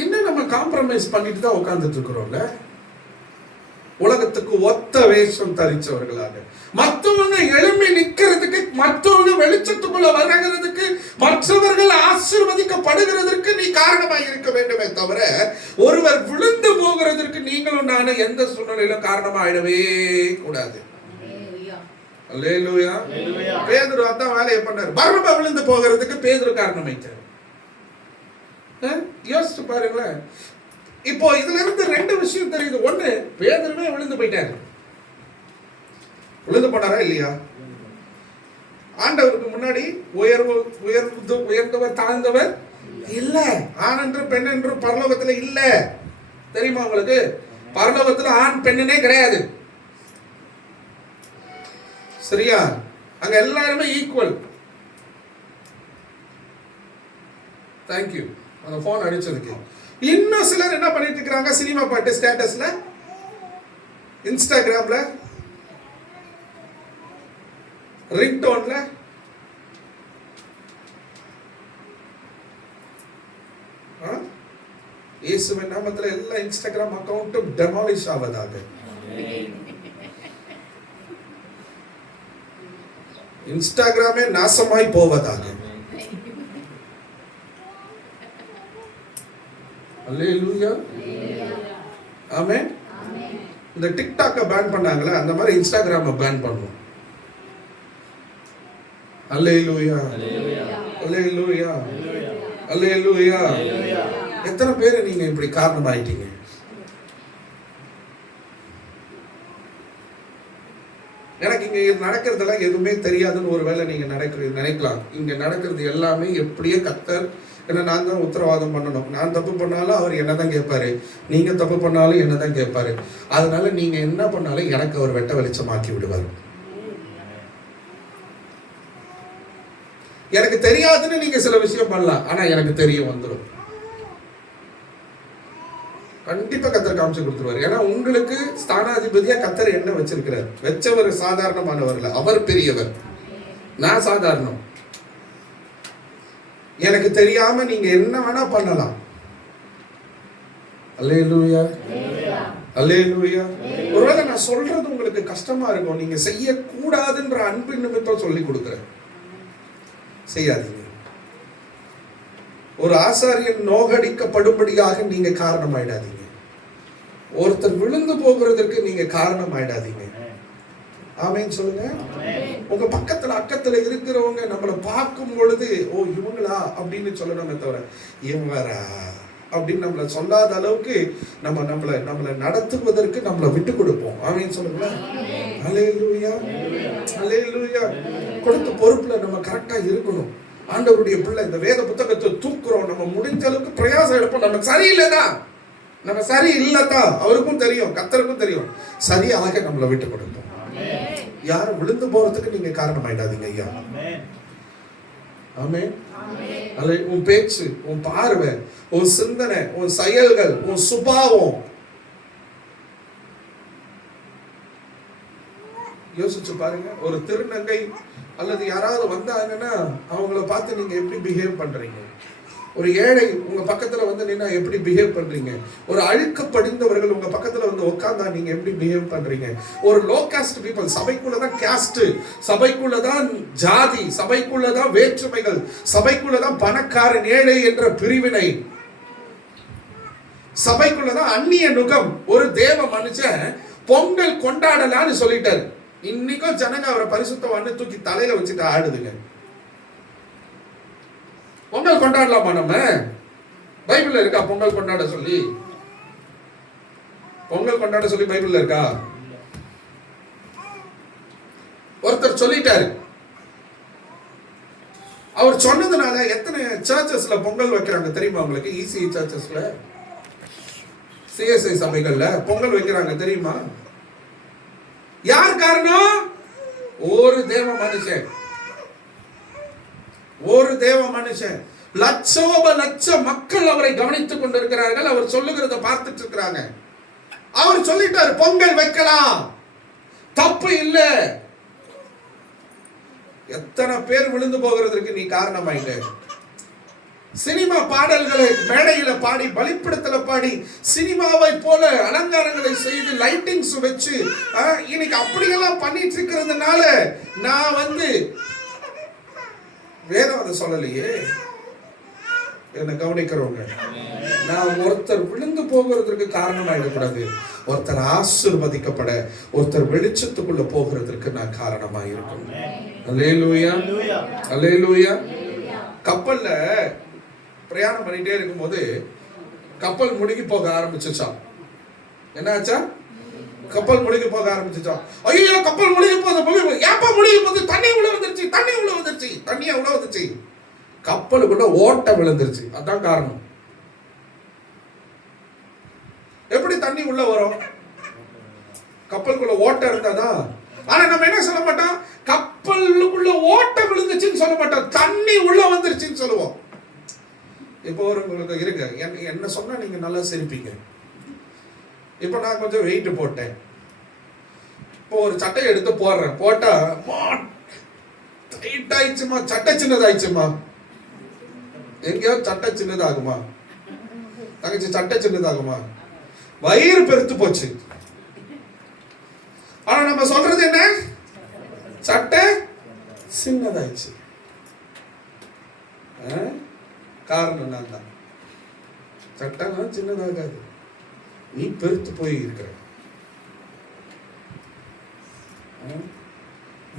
என்ன நம்ம காம்ப்ரமைஸ் பண்ணிட்டு தான் உட்கார்ந்துட்டு இருக்கிறோம்ல. உலகத்துக்கு ஒத்த வேஷம் தரிச்சவர்களாக, மற்றவங்க எழும்பி நிக்கிறதுக்கு, மற்றவங்க வெளிச்சத்துக்குள்ள வருகிறதுக்கு, மற்றவர்கள் ஆசீர்வதிக்கப்படுகிறதற்கு நீ காரணமாக இருக்க வேண்டுமே தவிர, ஒருவர் விழுந்து போகிறதற்கு நீங்களும் நானும் எந்த சூழ்நிலையிலும் காரணமாயிடவே கூடாது. அல்லேலூயா. பேதுரு அதான் வேலையை பண்ணாரு. பர்னபா விழுந்து போகிறதுக்கு பேதுரு காரணமாயிட்டாரு. யோசிச்சு பாருங்களேன். இப்போ இதுல இருந்து 2 விஷயம் தெரியுது. ஒண்ணு, பேதுருவே விழுந்து போயிட்டாரு. விழுந்து போனாரா இல்லையா? ஆண்டவருக்கு முன்னாடி உயர்ந்தவர் தாழ்ந்தவர் இல்ல. ஆண் என்று பெண் என்று பரலோகத்துல இல்ல. தெரியுமா உங்களுக்கு? பரலோகத்துல ஆண் பெண்ணுனே கிடையாது. சரியா? அங்க எல்லாருமே ஈக்குவல். தேங்க்யூ அந்த போன் அடிச்சதுக்கு. இன்னும் சிலர் என்ன பண்ணிட்டு இருக்காங்க? சினிமா பாட்டு ஸ்டேட்டஸ்ல, இன்ஸ்டாகிராம்ல, ரிங்டோன்ல, இயேசுவின் நாமத்துல எல்லா இன்ஸ்டாகிராம் அக்கவுண்ட்டும் டெமாலிஷ் ஆவதாக. இன்ஸ்டாகிராமே நாசமாய் போவதாக. அல்லேலூயா. ஆமென். இந்த டிக்டாக்க பேன் பண்ணாங்களே, அந்த மாதிரி இன்ஸ்டாகிராமை பேன் பண்ணணும். அல்லேலூயா. அல்லேலூயா. அல்லேலூயா. எத்தனை பேர் நீங்க இப்படி காரணமாயிட்டீங்க? எனக்கு இங்க நடக்கிறதெல்லாம் எதுவுமே தெரியாதுன்னு ஒருவேளை நீங்க நினைக்கலாம். இங்க நடக்கிறது எல்லாமே எப்படியே கர்த்தர், ஏன்னா நான் தான் உத்தரவாதம் பண்ணணும். நான் தப்பு பண்ணாலும் அவர் என்னதான் கேட்பாரு, நீங்க தப்பு பண்ணாலும் என்னதான் கேட்பாரு. அதனால நீங்க என்ன பண்ணாலும் எனக்கு அவர் வெட்ட வெளிச்சமாக்கி விடுவார். எனக்கு தெரியாதுன்னு நீங்க சில விஷயம் பண்ணலாம், ஆனா எனக்கு தெரியும் வந்துடும். கண்டிப்பா கத்தர் காமிச்சு கொடுத்துருவாரு. ஏன்னா உங்களுக்கு ஸ்தானாதிபதியா கத்தர் என்ன வச்சிருக்கிறார்? வச்சவர் சாதாரணமானவர்ல, அவர் பெரியவர், நான் சாதாரணம். எனக்கு தெரியாம நீங்க என்ன வேணா பண்ணலாம். அல்லேலூயா. அல்லேலூயா. ஒருவேளை நான் சொல்றது உங்களுக்கு கஷ்டமா இருக்கும், நீங்க செய்யக்கூடாதுன்ற அன்பின் நிமித்தம் சொல்லி கொடுக்கிறேன். செய்யாதீங்க. ஒரு ஆசாரியன் நோகடிக்கப்படும்படியாக நீங்க காரணம் ஆயிடாதீங்க. ஒருத்தர் விழுந்து போகிறதுக்கு நீங்க காரணம் ஆயிடாதீங்க. ஆமென் சொல்லுங்க. உங்க பக்கத்துல அக்கத்துல இருக்கிறவங்க நம்மளை பார்க்கும் பொழுது, ஓ இவங்களா அப்படின்னு சொல்லணுமே தவிர, இவங்களா அப்படின்னு நம்மளை சொல்லாத அளவுக்கு நம்மளை நடத்துவதற்கு நம்மளை விட்டு கொடுப்போம். ஆமென் சொல்லுங்க. அல்லேலூயா. அல்லேலூயா. கொடுத்த பொறுப்புல நம்ம கரெக்டா இருக்கணும். ஆண்டவருடைய பிள்ளை, இந்த வேத புத்தகத்தை தூக்குறோம், நம்ம முடிஞ்ச அளவுக்கு பிரயாசம் எடுப்போம். நம்ம சரியில்லைதான், நம்ம சரி இல்லதான் அவருக்கும் தெரியும், கர்த்தருக்கும் தெரியும். சரியாக நம்மளை விட்டு கொடுப்போம். யாரும் விழுந்து போறதுக்கு நீங்க காரணம் ஆயிடாதீங்க ஐயா. ஆமென். அல்ல, உன் பேச்சு, உன் பார்வை, உன் சிந்தனை, உன் செயல்கள், உன் சுபாவம், யோசிச்சு பாருங்க. ஒரு திருநங்கை அல்லது யாராவது வந்தாங்கன்னா அவங்கள பார்த்து நீங்க எப்படி பிஹேவ் பண்றீங்க? ஒரு ஏழை உங்க பக்கத்துல வந்து நின்னா எப்படி பிஹேவ் பண்றீங்க? ஒரு அழுக்க படிந்தவர்கள் உங்க பக்கத்துல வந்து உட்கார்ந்தா நீங்க எப்படி பிஹேவ் பண்றீங்க? ஒரு லோ காஸ்ட் பீப்புள், சபைக்குள்ளதான் காஸ்ட், சபைக்குள்ளதான் ஜாதி, சபைக்குள்ளதான் வேற்றுமைகள், சபைக்குள்ளதான் பணக்காரன் ஏழை என்ற பிரிவினை, சபைக்குள்ளதான் அந்நிய நுகம். ஒரு தேவ மனுஷன் பொங்கல் கொண்டாடலான்னு சொல்லிட்டாரு. இன்னைக்கும் ஜனங்க அவரை பரிசுத்தவான்னு தூக்கி தலையில வச்சுட்டு ஆடுதுங்க. பொங்கல் கொண்டாடலாமா? நம்ம பைபிள்ல இருக்கா பொங்கல் கொண்டாட சொல்லி? பொங்கல் கொண்டாட சொல்லி பைபிள்ல இருக்கா? ஒருத்தர் சொல்லிட்டாரு. அவர் சொன்னதுனால எத்தனை சர்ச்சஸ்ல பொங்கல் வைக்கிறாங்க தெரியுமா உங்களுக்கு? இசிஐ சர்ச்சஸ்ல, சிஎஸ்ஐ சபைகள்ல பொங்கல் வைக்கிறாங்க தெரியுமா? யார் காரணம்? ஒரு தேவ மனுஷன், ஒரு தேவ மனுஷன். லட்சோப லட்ச மக்கள் அவரை கவனித்துக் கொண்டிருக்கிறார்கள். அவர் சொல்லுகிறத பார்த்துட்டு இருக்கிறாங்க. அவர் சொல்லிட்டாரு பொங்கல் வைக்கலாம், தப்பு இல்ல. எத்தனை பேர் விழுந்து போகிறதுக்கு நீ காரணமாயிட்ட? சினிமா பாடல்களை மேடையில பாடி, பலிப்பிடத்துல பாடி, சினிமாவை போல அலங்காரங்களை செய்து லைட்டிங்ஸ் வச்சு இன்னைக்கு அப்படியெல்லாம் பண்ணிட்டு இருக்கிறதுனால நான் வந்து வேதம் அதை சொல்லலையே. என்ன கவனிக்கிறவங்க, நான் ஒருத்தர் விழுந்து போகிறதுக்கு காரணமாயிடக்கூடாது. ஒருத்தர் ஆசீர்வதிக்கப்பட, ஒருத்தர் வெளிச்சத்துக்குள்ள போகிறதுக்கு நான் காரணமா இருக்கணும். அல்லேலூயா, அல்லேலூயா. கப்பல்ல பிரயாணம் பண்ணிட்டே இருக்கும்போது கப்பல் முழுகி போக ஆரம்பிச்சுச்சாம். என்னாச்சா? கப்பல் முழுகி போக ஆரம்பிச்சுச்சாம். ஐயோ கப்பல் முழுகி போகுது, ஏப்பா முழுகி போகுது? தண்ணி உள்ள வந்துருச்சு, தண்ணி உள்ள வந்துருச்சு, தண்ணி உள்ள வந்துருச்சு. கப்பலுக்குள்ள ஓட்டை விழுந்துருச்சு. அதான் காரணம். எப்படி தண்ணி உள்ள வரும்? கப்பலுக்குள்ள ஓட்டை இருந்தாதான். ஆனா நம்ம என்ன சொல்ல மாட்டோம்? கப்பலுக்குள்ள ஓட்டை விழுந்துச்சுன்னு சொல்ல மாட்டோம், தண்ணி உள்ள வந்துருச்சுன்னு சொல்லுவோம். இப்போ ஒரு உங்களுக்கு இருங்க, என்ன சொன்னா நீங்க நல்லா சிரிப்பீங்க. இப்போ நான் கொஞ்சம் வெயிட் போட்டேன். இப்போ ஒரு சட்டையை எடுத்து போடுறேன். போட்டா டைட் ஆயிடுச்சுமா, சட்டை சின்னதாயிடுச்சுமா. எங்கேயாவது சட்டை சின்னதாகுமா? தங்கச்சி சட்டை சின்னதாகுமா? வயிறு பெருத்து போச்சு. ஆனா நம்ம சொல்றது என்ன? சட்டை சின்னதாயிடுச்சு. காரணம் நான் தான். சட்டைனா சின்னதாகாது, நீ பெருத்து போய் இருக்கிற.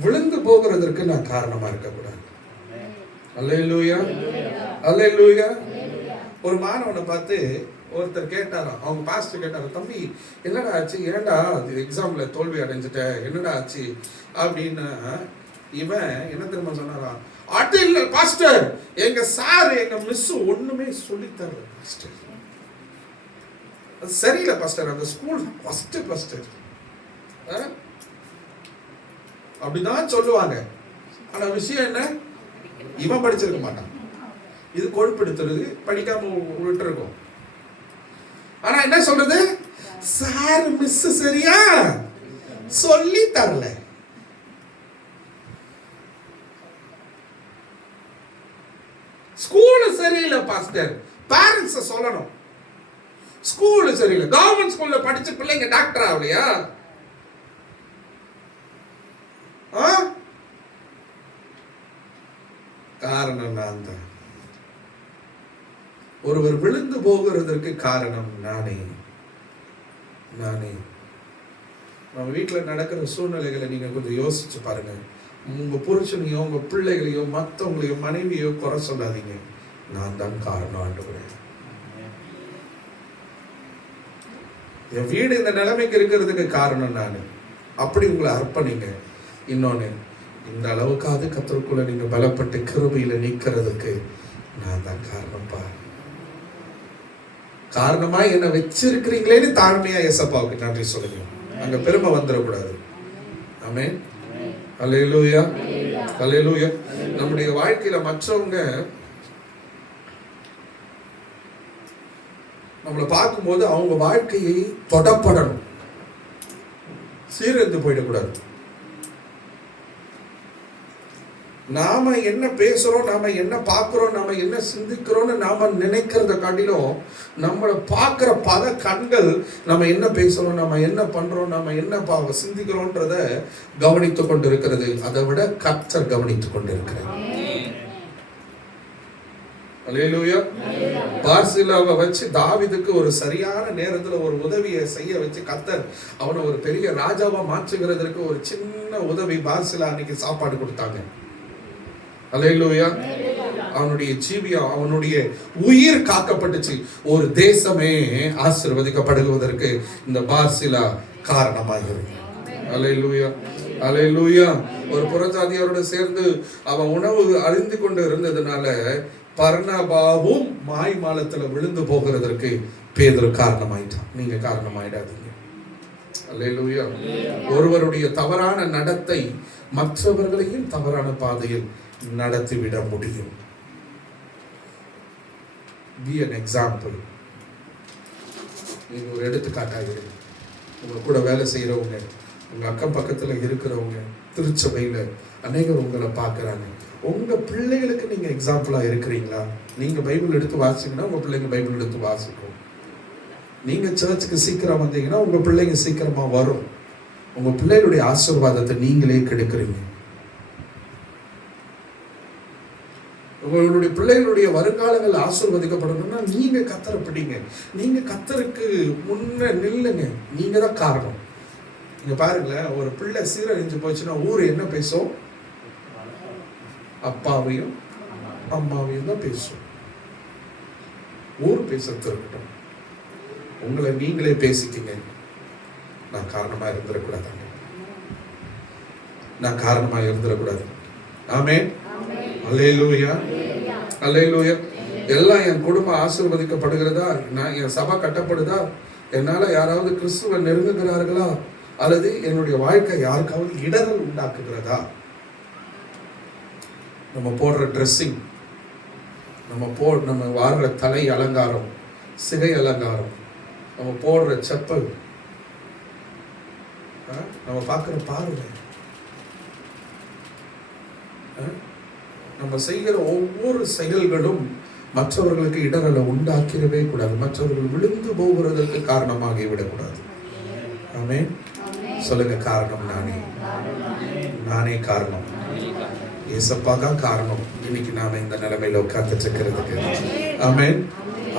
விழுந்து போகிறதற்கு நான் காரணமா இருக்கக்கூடாது. அல்லேலூயா, அல்லேலூயா. ஒரு மாணவனை பார்த்து ஒருத்தர் கேட்டாராம், அவங்க பாஸ்டர் கேட்டாராம், தம்பி என்னடா ஆச்சு, ஏன்டா எக்ஸாம்ல தோல்வி அடைஞ்சிட்ட, என்னடா ஆச்சு அப்படின்னு. இவன் என்ன தெரியுமா சொன்னாராம்? அது இல்ல பாஸ்டர், எங்க சார் எங்க மிஸ் ஒண்ணுமே சொல்லித்தரல பாஸ்டர். சரியில்லை பாஸ்டர், அந்த ஸ்கூல் ஃபர்ஸ்ட் பாஸ்டர் அப்படிதான் சொல்லுவாங்க. ஆனா விஷயம் என்ன? இவன் படிச்சிருக்க மாட்டான். இது கொழுப்பெடுத்துறது, படிக்காம விட்டு இருக்கும். ஆனா என்ன சொல்றது? சார் மிஸ் சரியா சொல்லி தரல. ஸ்கூல் சரியில்லை பாஸ்டர், பேரண்ட்ஸ் சொல்லணும். ஸ்கூல் சரியில்லை. கவர்மெண்ட் ஸ்கூல்ல படிச்ச பிள்ளைங்க டாக்டர் ஆகலையா? காரணம் நான் தான். ஒருவர் விழுந்து போகிறதற்கு காரணம் நானே. நம்ம வீட்டில் நடக்கிற சூழ்நிலைகளை நீங்க கொஞ்சம் யோசிச்சு பாருங்க. உங்க புருஷனையோ, உங்க பிள்ளைகளையோ, மற்றவங்களையோ, மனைவியோ குறை சொல்லாதீங்க. நான் தான் காரணம் ஆண்டவரே. என் வீடு இந்த நிலைமைக்கு இருக்கிறதுக்கு காரணம் நான். அப்படி உங்களை அர்ப்பணிங்க. இன்னொன்னு, இந்த அளவுக்காவது கர்த்தருக்குள்ள நீங்க பலப்பட்டு கிருபையில நிக்கிறதுக்கு நான் தான் காரணம்ப்பா. காரணமா என்ன வச்சிருக்கிறீங்களேன்னு தாழ்மையா ஏசப்பாவுக்கு நன்றி சொல்லுங்க. அங்க பெருமை வந்துடக்கூடாது. ஆமென். அல்லேலூயா, அல்லேலூயா. நம்முடைய வாழ்க்கையில மற்றவங்க நம்மளை பார்க்கும்போது அவங்க வாழ்க்கையை தொடப்படணும், சீரழிந்து போயிடக்கூடாது. நாம என்ன பேசுறோம், நாம என்ன பார்க்கிறோம், நாம என்ன சிந்திக்கிறோம்னு நாம நினைக்கிறத காட்டிலும் நம்மளை பார்க்கிற பல கண்கள் நம்ம என்ன பேசுறோம், நம்ம என்ன பண்றோம், நம்ம என்ன சிந்திக்கிறோன்றத கவனித்து கொண்டிருக்கிறது. அதை விட கர்த்தர் கவனித்துக் கொண்டிருக்கிறார். அல்லேலூயா. பார்சிலாவை வச்சு தாவீதுக்கு ஒரு சரியான நேரத்துல ஒரு உதவியை செய்ய வச்சு கர்த்தர் அவனை ஒரு பெரிய ராஜாவா மாற்றுகிறதுக்கு ஒரு சின்ன உதவி பார்சிலா அன்னைக்கு சாப்பாடு கொடுத்தாங்க. அல்லேலூயா. அவனுடைய ஜீவியம், அவனுடைய உயிர் காக்கப்பட்டுச்சு. ஒரு தேசமே ஆசீர்வதிக்கப்படுவதற்கு இந்த பார்சிலா காரணமாகிறது. அல்லேலூயா, அல்லேலூயா. ஒரு புறஜாதியாரோட சேர்ந்து அவன் உணவு அறிந்து கொண்டு இருந்ததுனால பர்னபாவும் மாய்மாலத்துல விழுந்து போகிறதற்கு பேதுரு காரணமாயிட்டான். நீங்க காரணமாயிடாதீங்க. அல்லேலூயா. ஒருவருடைய தவறான நடத்தை மற்றவர்களையும் தவறான பாதையில் நடத்திவிட முடியும். Be an example. நீங்க ஒரு எடுத்துக்காட்டாக இருங்க. உங்க கூட வேலை செய்யறவங்க, உங்க அக்கம் பக்கத்துல இருக்கிறவங்க, திருச்சபையில அநேகர் உங்களை பார்க்கறாங்க. உங்க பிள்ளைகளுக்கு நீங்க எக்ஸாம்பிளா இருக்கிறீங்களா? நீங்க பைபிள் எடுத்து வாசிங்கன்னா உங்க பிள்ளைங்க பைபிள் எடுத்து வாசிக்கும். நீங்க சர்ச்சுக்கு சீக்கிரம் வந்தீங்கன்னா உங்க பிள்ளைங்க சீக்கிரமா வரும். உங்க பிள்ளைகளுடைய ஆசீர்வாதத்தை நீங்களே கெடுக்கிறீங்க. உங்களுடைய பிள்ளைகளுடைய வருங்காலங்கள் ஆசீர்வதிக்கப்படணும்னா நீங்க கர்த்தரை பிடிங்க. நீங்க கர்த்தருக்கு முன்ன நில்லுங்க. நீங்க தான் காரணம். நீங்க பாருங்களேன், ஒரு பிள்ளை சீரழிஞ்சு போச்சுன்னா ஊர் என்ன பேசும்? அப்பாவையும் அம்மாவையும் தான் பேசும். ஊர் பேசுறது இருக்கட்டும், உங்களை நீங்களே பேசிக்கிங்க. நான் காரணமா இருந்துடக்கூடாது, நான் காரணமா இருந்துடக்கூடாது. ஆமென். அல்லேலூயா, அல்லேலூயா. எல்லாம் என் குடும்பம் ஆசீர்வதிக்கப்படுகிறதா? நான் என் சபை கட்டப்படுதா? என்னால யாராவது கிறிஸ்துவ நெருங்குகிறார்களா? அல்லது என்னுடைய வாழ்க்கை யாருக்காவது இடர்கள் உண்டாக்குகிறதா? நம்ம போடுற ட்ரெஸ்ஸிங், நம்ம வாடுற தலை அலங்காரம், சிகை அலங்காரம், நம்ம போடுற செப்பல், நம்ம பார்க்குற பார்வை, நம்ம செய்கிற ஒவ்வொரு செயல்களும் மற்றவர்களுக்கு இடரலை உண்டாக்கிடவே கூடாது. மற்றவர்கள் விழுந்து போகிறதற்கு காரணமாகி விடக்கூடாது. ஆமென். சொல்லுங்க, காரணம் நானே, நானே காரணம். ஏசப்பா தான் காரணம் இன்னைக்கு நாம இந்த நிலைமையில உட்கார்ந்துட்டு இருக்கிறதுக்கு. ஆமென்.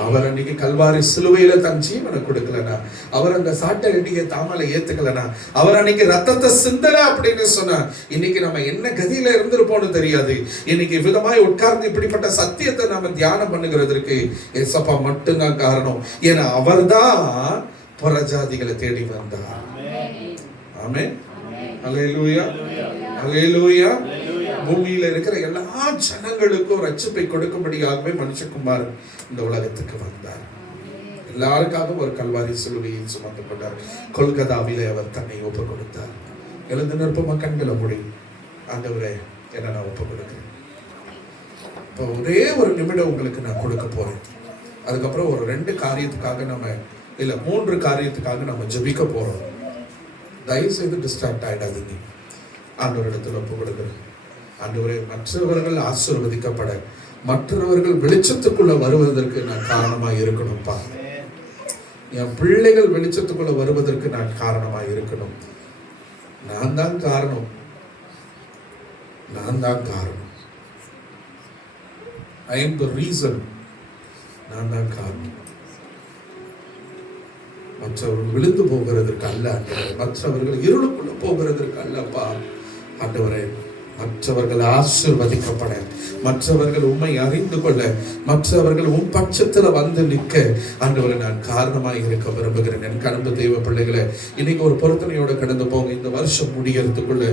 அவர் அன்னைக்கு கல்வாரி சிலுவையில தன் ஜீவனை கொடுக்கலனா, அவர் அந்த சாட்டை அடிய தாமலை ஏத்துக்கலனா, அவர் அன்னைக்கு ரத்தத்தை சிந்தல அப்படின்னு சொன்னா இன்னைக்கு நம்ம என்ன கதியில இருந்திருப்போம்னு தெரியாது. இன்னைக்கு விதமாய் உட்கார்ந்து இப்படிப்பட்ட சத்தியத்தை நாம தியானம் பண்ணுகிறதற்கு ஏசப்பா மட்டும்தான் காரணம். ஏன்னா அவர் தான் புறஜாதிகளை தேடி வந்தார். ஆமென். அல்லேலூயா, அல்லேலூயா. பூமியில இருக்கிற எல்லா ஜனங்களுக்கும் ரட்சிப்பை கொடுக்கும்படியாகவே மனுஷகுமார் இந்த உலகத்துக்கு வந்தார். எல்லாருக்காகவும் ஒரு கல்வாரி சிலுவையில் சுமந்து கொண்டார். கொல்கதாவிலே அவர் தன்னை ஒப்பு கொடுத்தார். எழுந்து நிற்பமா, கண்களை மூடி, ஆண்டவரே என்ன நான் ஒப்பு கொடுக்கிறேன். இப்போ ஒரே ஒரு நிமிடம் உங்களுக்கு நான் கொடுக்க போறேன். அதுக்கப்புறம் ஒரு 2 காரியத்துக்காக நம்ம இல்ல 3 காரியத்துக்காக நம்ம ஜெபிக்க போறோம். தயவு செய்து டிஸ்ட்ராக்ட் ஆயிடாதீங்க. ஆண்டவரிடத்தில் ஒப்பு கொடுக்கிறேன். ஆண்டவரே, மற்றவர்கள் ஆசீர்வதிக்கப்பட, மற்றவர்கள் வெளிச்சத்துக்குள்ள வருவதற்கு நான் காரணமா இருக்கணும்ப்பா. என் பிள்ளைகள் வெளிச்சத்துக்குள்ள வருவதற்கு நான் காரணமா இருக்கணும். நான் தான் காரணம், நான் தான் காரணம். I am the reason. நான் தான் காரணம். மற்றவர்கள் விழுந்து போகிறதற்கு அல்ல ஆண்டவரே, மற்றவர்கள் இருளுக்குள்ள போகிறதற்கு அல்லப்பா. ஆண்டவரே, மற்றவர்கள் ஆசீர்வதிக்கப்பட, மற்றவர்கள் உம்மை அறிந்து கொள்ள, மற்றவர்கள் உம் பட்சத்துல வந்து நிற்க ஆண்டவரே நான் காரணமாக இருக்க விரும்புகிறேன். என் கடந்த தெய்வ பிள்ளைகளை இன்னைக்கு ஒரு பொருத்தனையோட கடந்து போங்க. இந்த வருஷம் முடியறதுக்குள்ள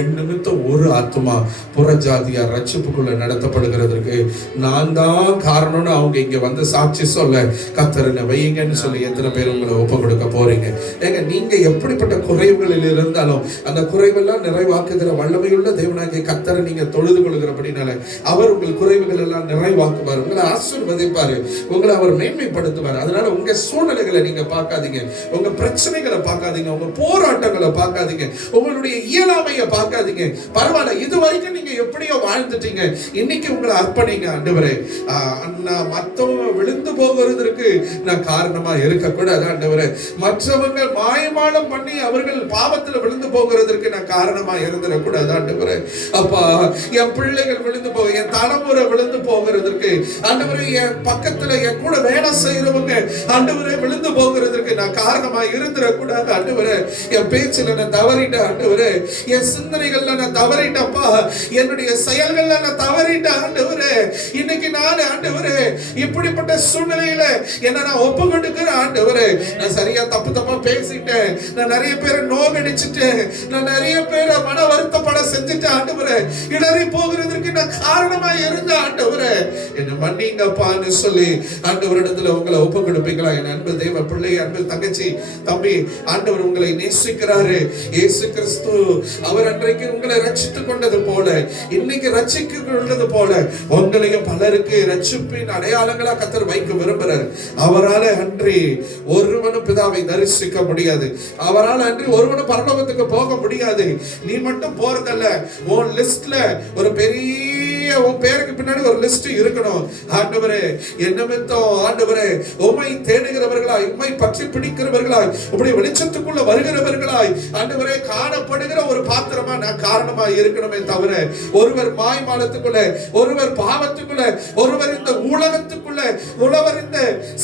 என் நிமித்தம் ஒரு ஆத்மா புறஜாதியார் ரட்சிப்புக்குள்ள நடத்தப்படுகிறதுக்கு நான் தான் காரணம்னு அவங்க இங்க வந்து சாட்சி சொல்ல கர்த்தரை வையுங்கன்னு சொல்லி எத்தனை பேர் உங்களை ஒப்பு கொடுக்க போறீங்க? ஏங்க, நீங்க எப்படிப்பட்ட குறைவுகளில் இருந்தாலும் அந்த குறைவெல்லாம் நிறைவாக்குகிற வல்லமையுள்ள தேவனாகிய இன்னைக்கு கர்த்தரை நீங்க தொழுது கொள்கிறபடினால அவர் உங்கள் குறைவுகள் எல்லாம் நிறைவாக்குவார், உங்களை ஆசீர்வதிப்பாரு, உங்களை அவர் மேன்மைப்படுத்துவார். அதனால உங்க சூழ்நிலைகளை நீங்க பார்க்காதீங்க, உங்க பிரச்சனைகளை பார்க்காதீங்க, உங்க போராட்டங்களை பார்க்காதீங்க, உங்களுடைய இயலாமையை பார்க்காதீங்க. பரவாயில்ல, இது வரைக்கும் நீங்க எப்படியோ வாழ்ந்துட்டீங்க, இன்னைக்கு உங்களை அர்ப்பணிங்க. ஆண்டவரே, மற்றவங்க விழுந்து போகிறதுக்கு நான் காரணமா இருக்கக்கூடாது ஆண்டவரே, மற்றவங்க மாயமானம் பண்ணி அவர்கள் பாவத்தில் விழுந்து போகிறதுக்கு நான் காரணமா இருந்துடக்கூடாது ஆண்டவரே. அப்பா, என் பிள்ளைகள் விழுந்து போக, என் தலைமுறை விழுந்து போகிறதுக்கு ஆண்டவரே, என் பக்கத்துல என் கூட வேலை செய்யறவங்க ஆண்டவரே விழுந்து போகிறதுக்கு நான் காரணமா இருந்துடக்கூடாது ஆண்டவரே. என் பேச்சுல நான் தவறிட்டேன் ஆண்டவரே, என் சிந்தனைகள்ல நான் தவறிட்டப்பா, என்னுடைய செயல்கள்ல நான் தவறிட்டேன் ஆண்டவரே. இன்னைக்கு நான் ஆண்டவரே இப்படிப்பட்ட சூழ்நிலையில என்ன நான் ஒப்பு கொடுக்கிறேன் ஆண்டவரே. நான் சரியா தப்பா பேசிட்டேன், நான் நிறைய பேரை நோகடிச்சிட்டேன், நான் நிறைய பேரை மன வருத்தப்பட செஞ்சுட்டேன் ஆண்டவரே. இடறி போகிறதுக்கு நான் காரணமா இருந்த ஆண்டவரே, என்ன மன்னிங்கப்பான்னு சொல்லி ஆண்டவரிடத்துல உங்களை ஒப்பு கொடுப்பீங்களா? என் அன்பு தேவ பிள்ளை, அன்பு தங்கச்சி, தம்பி, ஆண்டவர் உங்களை நேசிக்கிறாரு. இயேசு கிறிஸ்து அவர் அன்றைக்கு உங்களை ரட்சித்துக் கொண்டது போல இன்னைக்கு ரட்சிக்க கொண்டது போல உங்களையும் பலருக்கு ரட்சிப்பின் அடையாளங்களா கர்த்தர் வைக்க விரும்புறார். அவரால அன்றி ஒருவனும் பிதாவை தரிசிக்க முடியாது, அவரால் அன்றி ஒருவனும் பரலோகத்துக்கு போக முடியாது. நீ மட்டும் போறதல்ல, உன் லிஸ்ட்ல ஒரு பெரிய உன் பேருக்கு பின்னாடி ஒரு லிஸ்ட் இருக்கணும். ஆண்டவரே, என்ன நிமித்தம் ஆண்டவரே உம்மை தேடுகிறவர்களாய், உம்மை பற்றி பிடிக்கிறவர்களாய், உம்முடைய வெளிச்சத்துக்குள்ள வருகிறவர்களாய் ஆண்டவரே காணப்படுகிற ஒரு பாத்திரமா நான் காரணமா இருக்கணுமே தவிர ஒருவர் மாய்மாலத்துக்குள்ள, ஒருவர் பாவத்துக்குள்ள, ஒருவர் இந்த உலகத்துக்குள்ள, ஒருவர் இந்த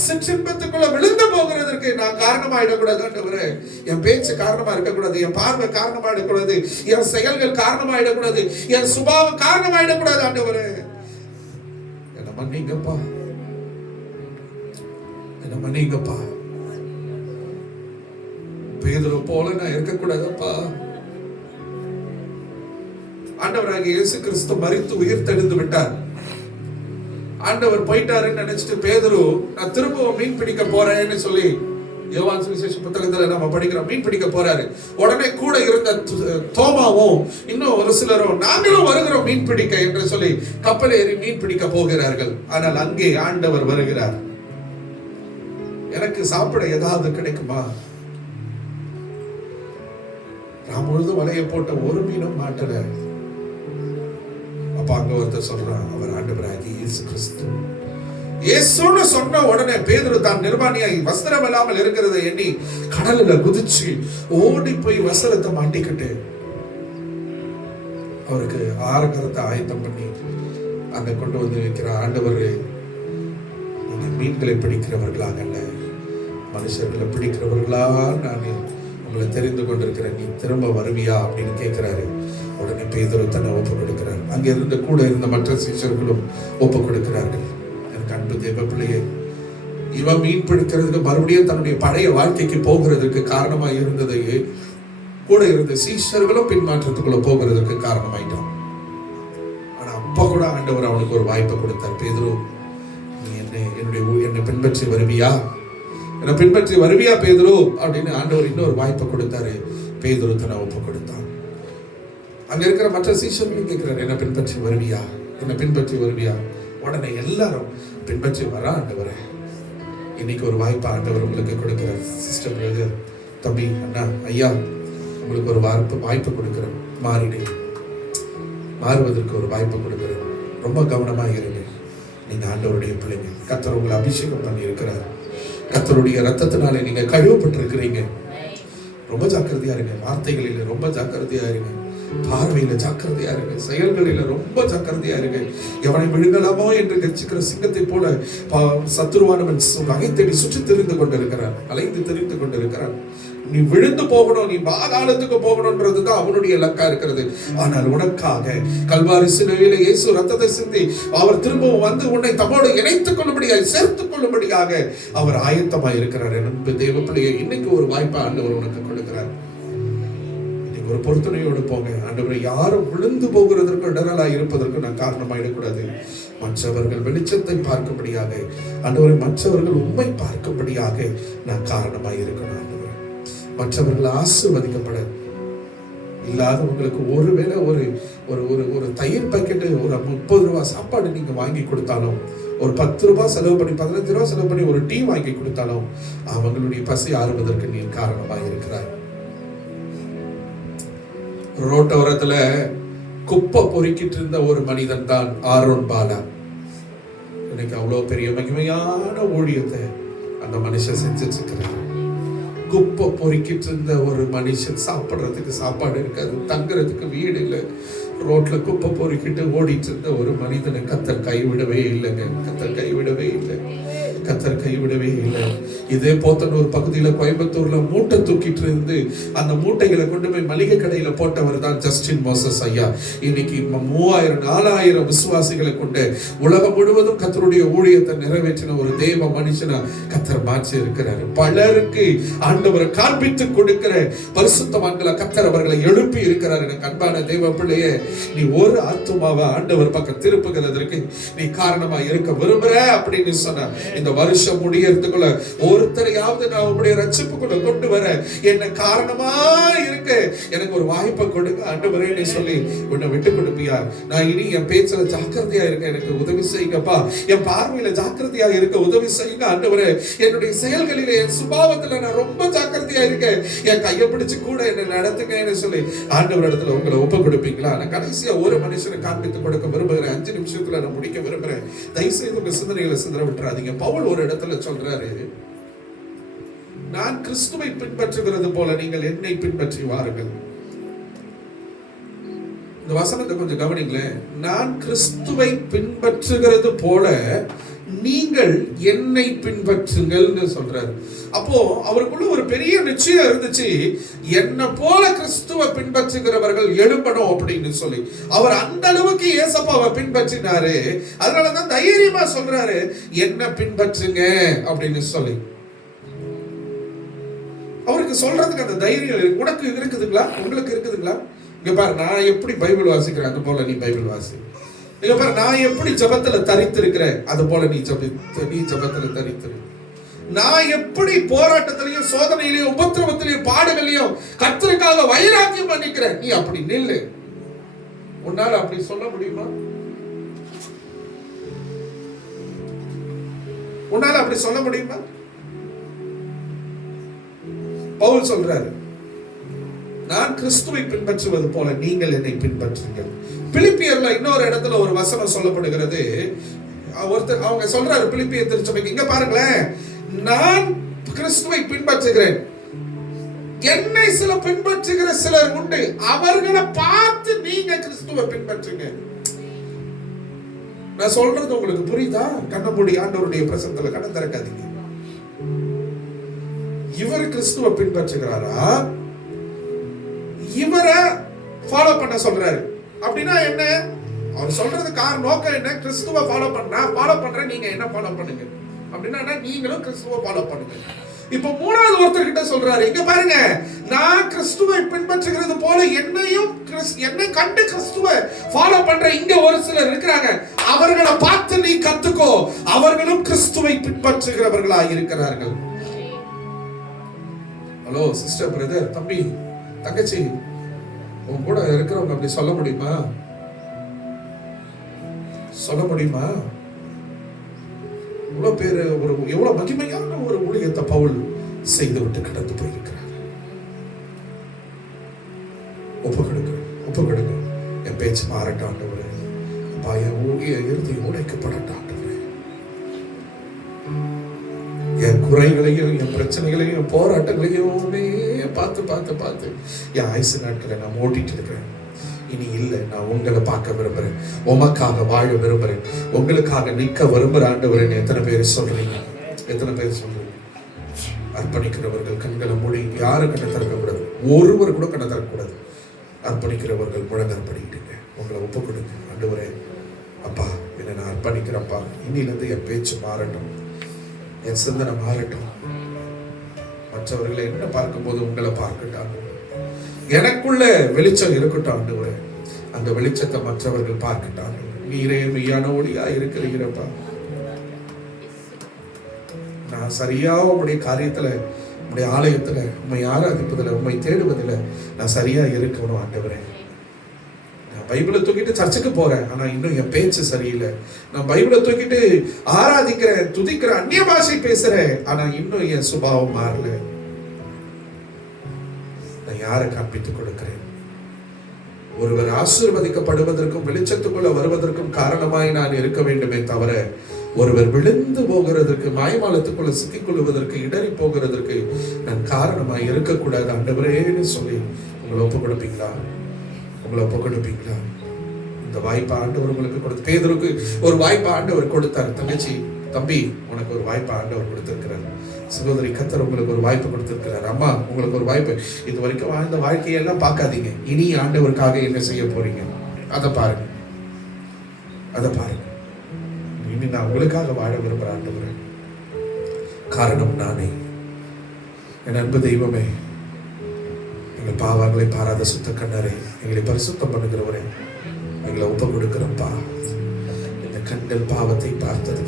சிற்றின்பத்துக்குள்ள விழுந்து போகிறதற்கு நான் காரணமாயிடக்கூடாது ஆண்டவரே. என் பேச்சு காரணமா இருக்கக்கூடாது, என் பார்வை காரணமா இருக்கக்கூடாது, என் செயல்கள் காரணமா இடக்கூடாது, என் சுபாவம் காரணமாயிடக்கூடாது ஆண்டவரே. என்ன மன்னிங்கப்பா, என்ன மன்னிங்கப்பா. பேதுரு போல நான் இருக்கக்கூடாதப்பா. ஆண்டவராகிய இயேசு கிறிஸ்து மரித்து உயிர் தெழுந்து விட்டார். ஆண்டவர் போயிட்டாருன்னு நினைச்சிட்டு பேதுரு நான் திரும்பவும் மீன் பிடிக்க போறேன்னு சொல்லி யோவான் சுவிசேஷ புத்தகத்துல நம்ம படிக்கிறோம், மீன் பிடிக்க போறாரு. உடனே கூட இருந்த தோமாவும் இன்னும் ஒரு சிலரும் நாங்களும் வருகிறோம் மீன் பிடிக்க என்று சொல்லி கப்பல் ஏறி மீன் பிடிக்க போகிறார்கள். ஆனால் அங்கே ஆண்டவர் வருகிறார். எனக்கு சாப்பிட ஏதாவது கிடைக்குமா? நான் முழுதும் வலைய போட்ட ஒரு மீனும் மாட்டல. அப்ப அங்க ஒருத்தர் சொல்றான், அவர் ஆண்டவராகிய இயேசு கிறிஸ்து. இயேசுன்னு சொன்ன உடனே பேதுரு தான் நிர்வாணியாகி வஸ்திரம் இல்லாமல் இருக்கிறதை எண்ணி கடல்ல குதிச்சு ஓடி போய் வஸ்திரத்தை மாட்டிக்கிட்டு அவருக்கு ஆரகரத்தை ஆயத்தம் பண்ணி அங்க கொண்டு வந்து வைக்கிறார். ஆண்டவர், நீங்க மீன்களை பிடிக்கிறவர்களாக அல்ல, மனுஷர்களை பிடிக்கிறவர்களா நான் உங்களை தெரிந்து கொண்டிருக்கிறேன், நீ திரும்ப வருவியா அப்படின்னு கேட்கிறாரு. உடனே பேதுரு தன்னை ஒப்பு கொடுக்கிறார். அங்க இருந்த கூட இருந்த மற்ற சீஷர்களும் ஒப்பு கொடுக்கிறார்கள். எனக்கு அன்பு தேவ பிள்ளையே, இவன் மீன் பிடிக்கிறதுக்கு மறுபடியும் தன்னுடைய பழைய வாழ்க்கைக்கு போகிறதுக்கு காரணமா இருந்தது கூட இருந்த சீஷர்களும் பின்மாற்றத்துக்குள்ள போகிறதுக்கு காரணமாயிட்டான். ஆனா அப்ப கூட ஆண்டவர் அவனுக்கு ஒரு வாய்ப்பை கொடுத்தார். பேதுரு, நீ என்னை பின்பற்றி வருவியா, என்னை பின்பற்றி வருவியா பேதுரு அப்படின்னு ஆண்டவர் இன்னொரு வாய்ப்பை கொடுத்தாரு. பேதுரு தன்னை ஒப்பு கொடுத்தான். அங்க இருக்கிற மற்ற சீஷர்களும் கேட்கிறார், என்னை பின்பற்றி வருவியா, என்னை பின்பற்றி வருவியா. உடனே எல்லாரும் பின்பற்றி வர ஆண்டவரே. இன்னைக்கு ஒரு வாய்ப்பை ஆண்டவர் உங்களுக்கு கொடுக்கிறார். சிஸ்டர், பிரதர், தம்பி, அண்ணா, ஐயா, உங்களுக்கு ஒரு வாய்ப்பு கொடுக்கிறேன். மாறுவதற்கு ஒரு வாய்ப்பு கொடுக்கிறேன். ரொம்ப கவனமா இருங்க. நீங்க ஆண்டவருடைய பிள்ளைங்க. கர்த்தர் உங்களை அபிஷேகம் பண்ணி இருக்கிறார். கர்த்தருடைய ரத்தத்தினாலே நீங்க கழுவப்பட்டிருக்கிறீங்க. ரொம்ப ஜாக்கிரதையா இருங்க. வார்த்தைகளில் ரொம்ப ஜாக்கிரதையா இருங்க. பார்வையில ஜாக்கிரதையா இருங்க. செயல்களில ரொம்ப ஜாக்கிரதையா இருங்க. எவனை விழுங்கலாமோ என்று கட்சிக்கிற சிங்கத்தை போல சத்துருவானவன் வகை தேடி சுற்றி தெரிந்து கொண்டிருக்கிறான், அலைந்து தெரிந்து கொண்டிருக்கிறான். நீ விழுந்து போகணும், நீ பாதாளத்துக்கு போகணும்ன்றதுதான் அவனுடைய இலக்கா இருக்கிறது. ஆனால் உனக்காக கல்வாரி சிலுவையிலே இயேசு ரத்தத்தை சிந்தி அவர் திரும்பவும் வந்து உன்னை தம்மோடு இணைத்துக் கொள்ளும்படியாக, சேர்த்துக் கொள்ளும்படியாக அவர் ஆயத்தமாய் இருக்கிறார். என்பது தேவ பிள்ளையை இன்னைக்கு ஒரு வாய்ப்பை ஆண்டவர் உனக்கு கொடுக்கிறார். இன்னைக்கு ஒரு பொறுத்துணையோடு போங்க. ஆண்டவரை யாரும் விழுந்து போகிறதற்கு இடரலா இருப்பதற்கு நான் காரணமாயிடக்கூடாது. மற்றவர்கள் வெளிச்சத்தை பார்க்கும்படியாக, ஆண்டவரை மற்றவர்கள் உண்மை பார்க்கும்படியாக நான் காரணமாய் இருக்கணும். மற்றவர்கள் ஆசீர்வதிக்கப்பட இல்லாதவங்களுக்கு ஒருவேளை ஒரு ஒரு ஒரு ஒரு தயிர் பாக்கெட்டு ஒரு 30 ரூபாய் சாப்பாடு நீங்க வாங்கி கொடுத்தாலும், ஒரு 10 ரூபாய் செலவு பண்ணி 15 ரூபாய் செலவு பண்ணி ஒரு டீ வாங்கி கொடுத்தாலும் அவங்களுடைய பசி ஆறுவதற்கு நீ காரணமாக இருக்கிறாய். ரோட்டோரத்துல குப்பை பொறுக்கிட்டு இருந்த ஒரு மனிதன் தான் ஆரோன் பாலா. இன்னைக்கு அவ்வளவு பெரிய மகிமையான ஊழியத்தை அந்த மனுஷன் செஞ்சுட்டு இருக்கிறார். குப்பை பொறுக்கிட்டு இருந்த ஒரு மனுஷன், சாப்பிடுறதுக்கு சாப்பாடு இருக்காது, தங்குறதுக்கு வீடு இல்லை, ரோட்ல குப்பை பொறுக்கிட்டு ஓடிட்டு இருந்த ஒரு மனிதனை கர்த்தர் கைவிடவே இல்லைங்க. கர்த்தர் கைவிடவே இல்லை. கர்த்தர் கைவிடவே இல்லை. இதே போத்தனூர் பகுதியில கோயம்புத்தூர்ல மூட்டை தூக்கிட்டு இருந்து அந்த மூட்டைகளை கொண்டு போய் மளிகை கடையில போட்டவர் தான் ஜஸ்டின் மோசஸ் ஐயா. இன்னைக்கு 3000-4000 விசுவாசிகளை கொண்டு உலகம் முழுவதும் கர்த்தருடைய ஊழியத்தை நிறைவேற்றின ஒரு தேவ மனுஷனா கர்த்தர் மாற்றி இருக்கிறார். பலருக்கு ஆண்டவரை காண்பித்து கொடுக்கிற பரிசுத்தவான்களை கர்த்தர் அவர்களை எழுப்பி இருக்கிறார். எனக்கு அன்பான தேவ பிள்ளையே, நீ ஒரு ஆத்துமாவை ஆண்டவர் பக்கம் திருப்புகிறதற்கு நீ காரணமா இருக்க விரும்புற அப்படின்னு சொன்ன இந்த வருஷம் முடியறதுக்குள்ள ஒருத்தரையாவது நான் உங்களுடைய ரட்சிப்புக்குள்ள கொண்டு வர என்ன காரணமா இருக்கு, எனக்கு ஒரு வாய்ப்பை கொடுங்க ஆண்டவரே சொல்லி உன்னை விட்டு கொடுப்பியா? நான் இனி என் பேச்சுல ஜாக்கிரதையா இருக்க எனக்கு உதவி செய்யுங்கப்பா, என் பார்வையில ஜாக்கிரதையா இருக்க உதவி செய்யுங்க ஆண்டவரே, என்னுடைய செயல்களிலே என் சுபாவத்துல நான் ரொம்ப ஜாக்கிரதையா இருக்கேன், என் கையை பிடிச்சு கூட என்ன நடத்துங்கன்னு சொல்லி ஆண்டவர் இடத்துல உங்களை ஒப்பு கொடுப்பீங்களா? நான் கடைசியா ஒரு மனுஷனை காண்பித்து கொடுக்க விரும்புகிறேன். 5 நிமிஷத்துல நான் முடிக்க விரும்புறேன். தயவுசெய்து உங்க சிந்தனைகளை சிந்தர விட்டுறாதீங்க. பவுல் ஒரு இடத்துல சொல்றாரு, நான் கிறிஸ்துவை பின்பற்றுகிறது போல நீங்கள் என்னை பின்பற்றி வாருங்கள். இந்த வசனத்தை கொஞ்சம் கவனிங்களேன். நான் கிறிஸ்துவை பின்பற்றுகிறது போல நீங்கள் என்னை பின்பற்றுங்கள்னு சொல்றாரு. அப்போ அவருக்குள்ள ஒரு பெரிய நிச்சயம் இருந்துச்சு, என்ன போல கிறிஸ்துவை பின்பற்றுகிறவர்கள் எழும்பணும் அப்படின்னு சொல்லி. அவர் அந்த அளவுக்கு இயேசப்பாவை பின்பற்றினாரு. அதனாலதான் தைரியமா சொல்றாரு, என்ன பின்பற்றுங்க அப்படின்னு சொல்லி. அவருக்கு சொல்றதுக்கு அந்த தைரியம் உனக்கு இருக்குதுங்களா? உங்களுக்கு இருக்குதுங்களா? இங்க பாரு, நான் எப்படி பைபிள் வாசிக்கிறேன் அது போல நீ பைபிள் வாசி. இங்க பாரு, நான் எப்படி ஜெபத்துல தரித்திருக்கிறேன் அது போல நீ ஜெபத்துல தரித்திரு. நான் எப்படி போராட்டத்திலையும் சோதனையிலையும் உபத்திரவத்திலையும் பாடுகளையும் கர்த்தருக்காக வைராக்கியம் பண்ணிக்கிறேன், நீ அப்படி நில்லு. உன்னால அப்படி சொல்ல முடியுமா? உன்னால அப்படி சொல்ல முடியுமா? பவுல் சொல்றாரு, நான் கிறிஸ்துவை பின்பற்றுவது போல நீங்கள் என்னை பின்பற்றுங்கள். பிலிப்பியர்ல இன்னொரு இடத்துல ஒரு வசனம் சொல்லப்படுகிறது. ஒருத்தர் அவங்க சொல்றாரு பிலிப்பியர் திருச்சபைக்கு, இங்க பாருங்களேன், நான் கிறிஸ்துவை பின்பற்றுகிறேன், என்னை சில பின்பற்றுகிற சிலர் உண்டு, அவர்களை பார்த்து நீங்க கிறிஸ்துவை பின்பற்றுங்க. நான் சொல்றது உங்களுக்கு புரியுதா? கண்ண மூடி ஆண்டவருடைய பிரசன்னத்துல கண்ண திறக்காதீங்க. இவர் கிறிஸ்துவை பின்பற்றுகிறாரா, இவரை ஃபாலோ பண்ண சொல்றாரு. அப்படின்னா என்ன? அவர் சொல்றது நோக்கம் என்ன? கிறிஸ்துவை ஃபாலோ பண்றேன், நீங்க என்ன ஃபாலோ பண்ணுங்க அப்படின்னா நீங்களும் கிறிஸ்துவை ஃபாலோ பண்ணுங்க. இப்ப மூணாவது ஒருத்தர் கிட்ட சொல்றாரு, இங்க பாருங்க, நான் கிறிஸ்துவை பின்பற்றுகிறது போல என்னை கண்டு கிறிஸ்துவை ஃபாலோ பண்ற இங்க ஒரு சிலர் இருக்கிறாங்க, அவர்களை பார்த்து நீ கத்துக்கோ, அவர்களும் கிறிஸ்துவை பின்பற்றுகிறவர்களா இருக்கிறார்கள். ஹலோ சிஸ்டர், பிரதர், தம்பி, தங்கச்சி, உன் கூட இருக்கிறவங்க அப்படி சொல்ல முடியுமா? சொல்ல முடியுமா? இவ்வளவு பேரு எவ்வளவு மகிமையான ஒரு ஊழியத்தை பவுல் செய்து விட்டு கடந்து போயிருக்கிறார். ஒப்பு கொடுங்க. என் பேச்சு மாறட்டும் ஆண்டவரே, என் ஊழிய இறுதி உடைக்கப்படட்டும் ஆண்டவரே, என் குறைகளையும் என் பிரச்சனைகளையும் என் போராட்டங்களையுமே பார்த்து என் ஆயுசு நாட்களை நான் ஓட்டிட்டு இருக்கிறேன். இனி இல்லை, நான் உங்களை பார்க்க விரும்புறேன், உமக்காக வாழ விரும்புறேன், உங்களுக்காக நிற்க விரும்புற ஆண்டவரேன்னு எத்தனை பேர் சொல்றீங்க? அர்ப்பணிக்கிறவர்கள் கண்களை மூடி, யாரும் கண்ணை திறக்கக்கூடாது, ஒருவர் கூட கண்ணை திறக்கக்கூடாது. அர்ப்பணிக்கிறவர்கள் முழங்கற்படிக்கிட்டுங்க, உங்களை ஒப்பு கொடுங்க. ஆண்டவரே, அப்பா, என்னை நான் அர்ப்பணிக்கிறப்பா, இன்னிலிருந்து என் பேச்சு மாறட்டும், என் சிந்தனை மாறட்டும், மற்றவர்களை என்ன பார்க்கும்போது உங்களை பார்க்கட்டும், எனக்குள்ள வெளிச்சம் இருக்கட்டும் ஆண்டவரே, அந்த வெளிச்சத்தை மற்றவர்கள் பார்க்கட்டும். நீரே மெய்யான ஒளியா இருக்கிறீரப்பா, நான் சரியா உங்களுடைய காரியத்துல உம்முடைய ஆலயத்துல உம்மை ஆராதிப்பதில், உம்மை தேடுவதில் நான் சரியா இருக்கணும் ஆண்டவரே. நான் பைபிளை தூக்கிட்டு சர்ச்சுக்கு போறேன், ஆனா இன்னும் என் பேச்சு சரியில்லை. நான் பைபிளை தூக்கிட்டு ஆராதிக்கிறேன், துதிக்கிறேன், அந்நிய பாஷை பேசுறேன், ஆனா இன்னும் என் சுபாவம் மாறல. நான் யாரை காண்பித்துக் கொடுக்கிறேன்? ஒருவர் ஆசீர்வதிக்கப்படுவதற்கும் வெளிச்சத்துக்குள்ள வருவதற்கும் காரணமாய் நான் இருக்க வேண்டுமே தவிர, ஒருவர் விழுந்து போகிறதற்கு, மாயமாலத்துக்குள்ள சிக்கிக் கொள்வதற்கு, இடறி போகிறதற்கு நான் காரணமாய் இருக்கக்கூடாது ஆண்டவரேன்னு சொல்லி உங்களை ஒப்பு கொடுப்பீங்களா? உங்களை ஒப்பு கொடுப்பீங்களா? இந்த வாய்ப்பை ஆண்டவர் உங்களுக்கு கொடுத்து, பேதுருக்கு ஒரு வாய்ப்பை ஆண்டவர் கொடுத்தார். தங்கச்சி, தம்பி, உனக்கு ஒரு வாய்ப்பை ஆண்டவர் கொடுத்திருக்கிறார். சகோதரி, கர்த்தர் உங்களுக்கு ஒரு வாய்ப்பு கொடுத்திருக்கிறார். அம்மா, உங்களுக்கு ஒரு வாய்ப்பு. இது வரைக்கும் வாழ்ந்த வாழ்க்கையெல்லாம் பார்க்காதீங்க. இனி ஆண்டவருக்காக என்ன செய்ய போறீங்க அதை பாருங்க, அதை பாருங்க. இனி நான் உங்களுக்காக வாழ விரும்புகிறேன் ஆண்டவரே. காரணம் நானே. என் அன்பு தெய்வமே, எங்கள் பாவங்களை பாராத சுத்த கண்ணரே, எங்களை பரிசுத்தம் பண்ணுகிறவரே, எங்களை ஒப்பு கொடுக்கிறப்பா. இந்த கண்கள் பாவத்தை பார்த்தது,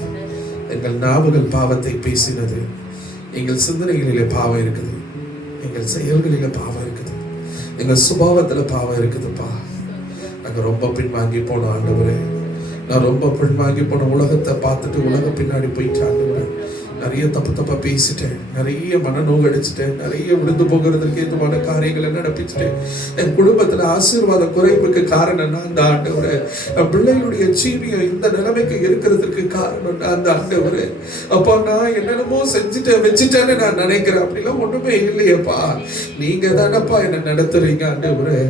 எங்கள் நாவுகள் பாவத்தை பேசினது, எங்கள் சிந்தனைகளிலே பாவம் இருக்குது, எங்கள் செயல்களிலே பாவம் இருக்குது, எங்கள் சுபாவத்துல பாவம் இருக்குதுப்பா. நாங்க ரொம்ப பின்வாங்கி போனோம் ஆண்டவரே. நான் ரொம்ப பின்வாங்கி போன உலகத்தை பார்த்துட்டு உலக பின்னாடி போயிட்டாங்க. நிறைய தப்பா பேசிட்டேன், நிறைய மனநோவு அடிச்சுட்டேன், நிறைய விழுந்து போகிறதுக்கு ஏதுவான காரியங்களை நடப்பிச்சுட்டேன். என் குடும்பத்துல ஆசீர்வாத குறைவுக்கு காரணம் நான் அந்த ஆண்டவரே. என் பிள்ளைகளுடைய ஜீவியம் இந்த நிலைமைக்கு இருக்கிறதுக்கு காரணம் நான் அந்த ஆண்டவரே. அப்பா, நான் என்னென்னமோ செஞ்சுட்டேன் வச்சுட்டேன்னு நான் நினைக்கிறேன். அப்படிலாம் ஒண்ணுமே இல்லையப்பா. நீங்க தானப்பா என்னை நடத்துறீங்க ஆண்டவரே.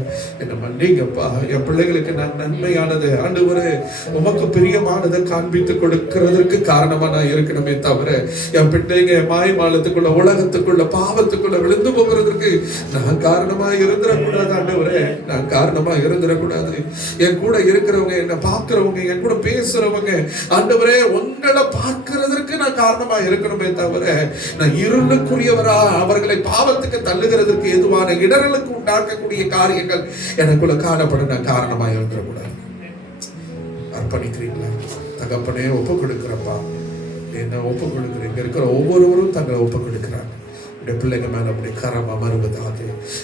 என்னை மன்னிங்கப்பா. என் பிள்ளைகளுக்கு நான் நன்மையானது ஆண்டவரே, உமக்கு பிரியமானதை காண்பித்து கொடுக்கிறதுக்கு காரணமா நான் இருக்கணுமே தவிர, என் பிள்ளைங்க மாயமாலத்துக்குள்ள, உலகத்துக்குள்ள, பாவத்துக்குள்ள விழுந்து போகிறதுக்கு நான் காரணமா இருந்துடக்கூடாது ஆண்டவரே. நான் காரணமா இருந்துடக்கூடாது. என் கூட இருக்கிறவங்க, என்ன பார்க்கிறவங்க, என் கூட பேசுறவங்க ஆண்டவரே, உங்களை பார்க்கிறதுக்கு நான் காரணமா இருக்கணுமே தவிர, நான் இருளுக்குரியவரா அவர்களை பாவத்துக்கு தள்ளுகிறதுக்கு எதுவான இடர்களுக்கு உண்டாக்கக்கூடிய காரியங்கள் எனக்குள்ள காணப்பட நான் காரணமா இருந்துடக்கூடாது. அர்ப்பணிக்கிறீங்களா? தகப்பனே, ஒப்பு கொடுக்கிறப்பா. என்ன ஒப்பு கொடுக்குறேன். இங்க இருக்கிற ஒவ்வொருவரும் தங்களை ஒப்பு கொடுக்கிறாங்க. உடைய பிள்ளைங்க மேல உடைய கரம் அமருவதாக,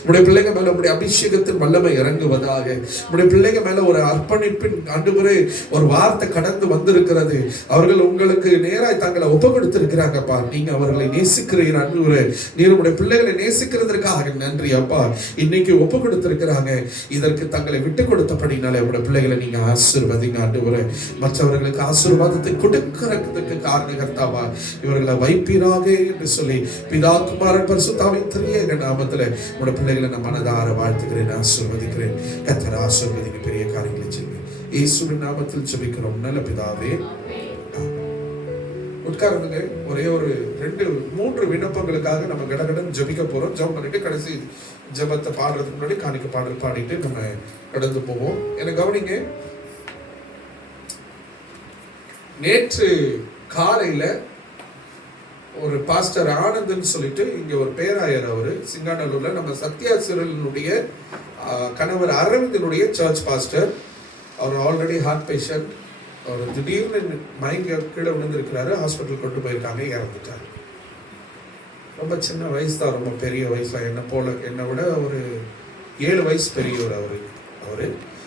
உடைய பிள்ளைங்க மேல உடைய அபிஷேகத்தின் வல்லமை இறங்குவதாக, உடைய பிள்ளைங்க மேல ஒரு அர்ப்பணிப்பின் ஆண்டவரே ஒரு வார்த்தை கடந்து வந்திருக்கிறது. அவர்கள் உங்களுக்கு நேராய் தங்களை ஒப்பு கொடுத்திருக்கிறாங்கப்பா. நீங்க அவர்களை நேசிக்கிறீங்க ஆண்டவரே. நீர் உடைய பிள்ளைகளை நேசிக்கிறதற்காக நன்றி அப்பா. இன்னைக்கு ஒப்பு கொடுத்திருக்கிறாங்க. இதற்கு தங்களை விட்டு கொடுத்தபடினாலே உடைய பிள்ளைகளை நீங்க ஆசீர்வதிங்க ஆண்டவரே. மற்றவர்களுக்கு ஆசீர்வாதத்தை கொடுக்கிறதுக்கு காரணகர்த்தாவா இவர்களை வைப்பீராக என்று சொல்லி பிதா, குமாரன், பரிசுத்தாவின் திரியேக நாமத்திலே உடைய பிள்ளைகளை நான் மனதார வாழ்த்துகிறேன், ஆசீர்வதிக்கிறேன். கர்த்தர் ஆசீர்வதிங்க, பெரிய காரியங்களை செய்யுங்க. இயேசுவின் நாமத்தில் ஜெபிக்கிறோம் நல்ல பிதாவே. உட்கார்ந்துங்க. ஒரே ஒரு 2-3 விண்ணப்பங்களுக்காக நம்ம கடகடன் ஜெபிக்க போறோம். ஜெபம் பண்ணிட்டு கடைசி ஜெபத்தை பாடுறதுக்கு முன்னாடி காணிக்க பாடல் பாடிட்டு நம்ம கடந்து போவோம். என்ன கவனிங்க. நேற்று காலையில ஒரு பாஸ்டர் ஆனந்த்னு சொல்லிட்டு இங்க ஒரு பேராயர், அவரு சிங்காநல்லூர்ல நம்ம சத்யா சிறலினுடைய கணவர் அரவிந்தனுடைய சர்ச் பாஸ்டர். அவர் ஆல்ரெடி ஹார்ட் பேஷண்ட். அவர் திடீர்னு மயங்க கீழே விழுந்திருக்கிறாரு. ஹாஸ்பிட்டல் கொண்டு போயிருக்காங்க, இறந்துட்டாரு. ரொம்ப சின்ன வயசு தான், ரொம்ப பெரிய வயசுல என்னை விட ஒரு 7 வயசு பெரியவர் அவரு.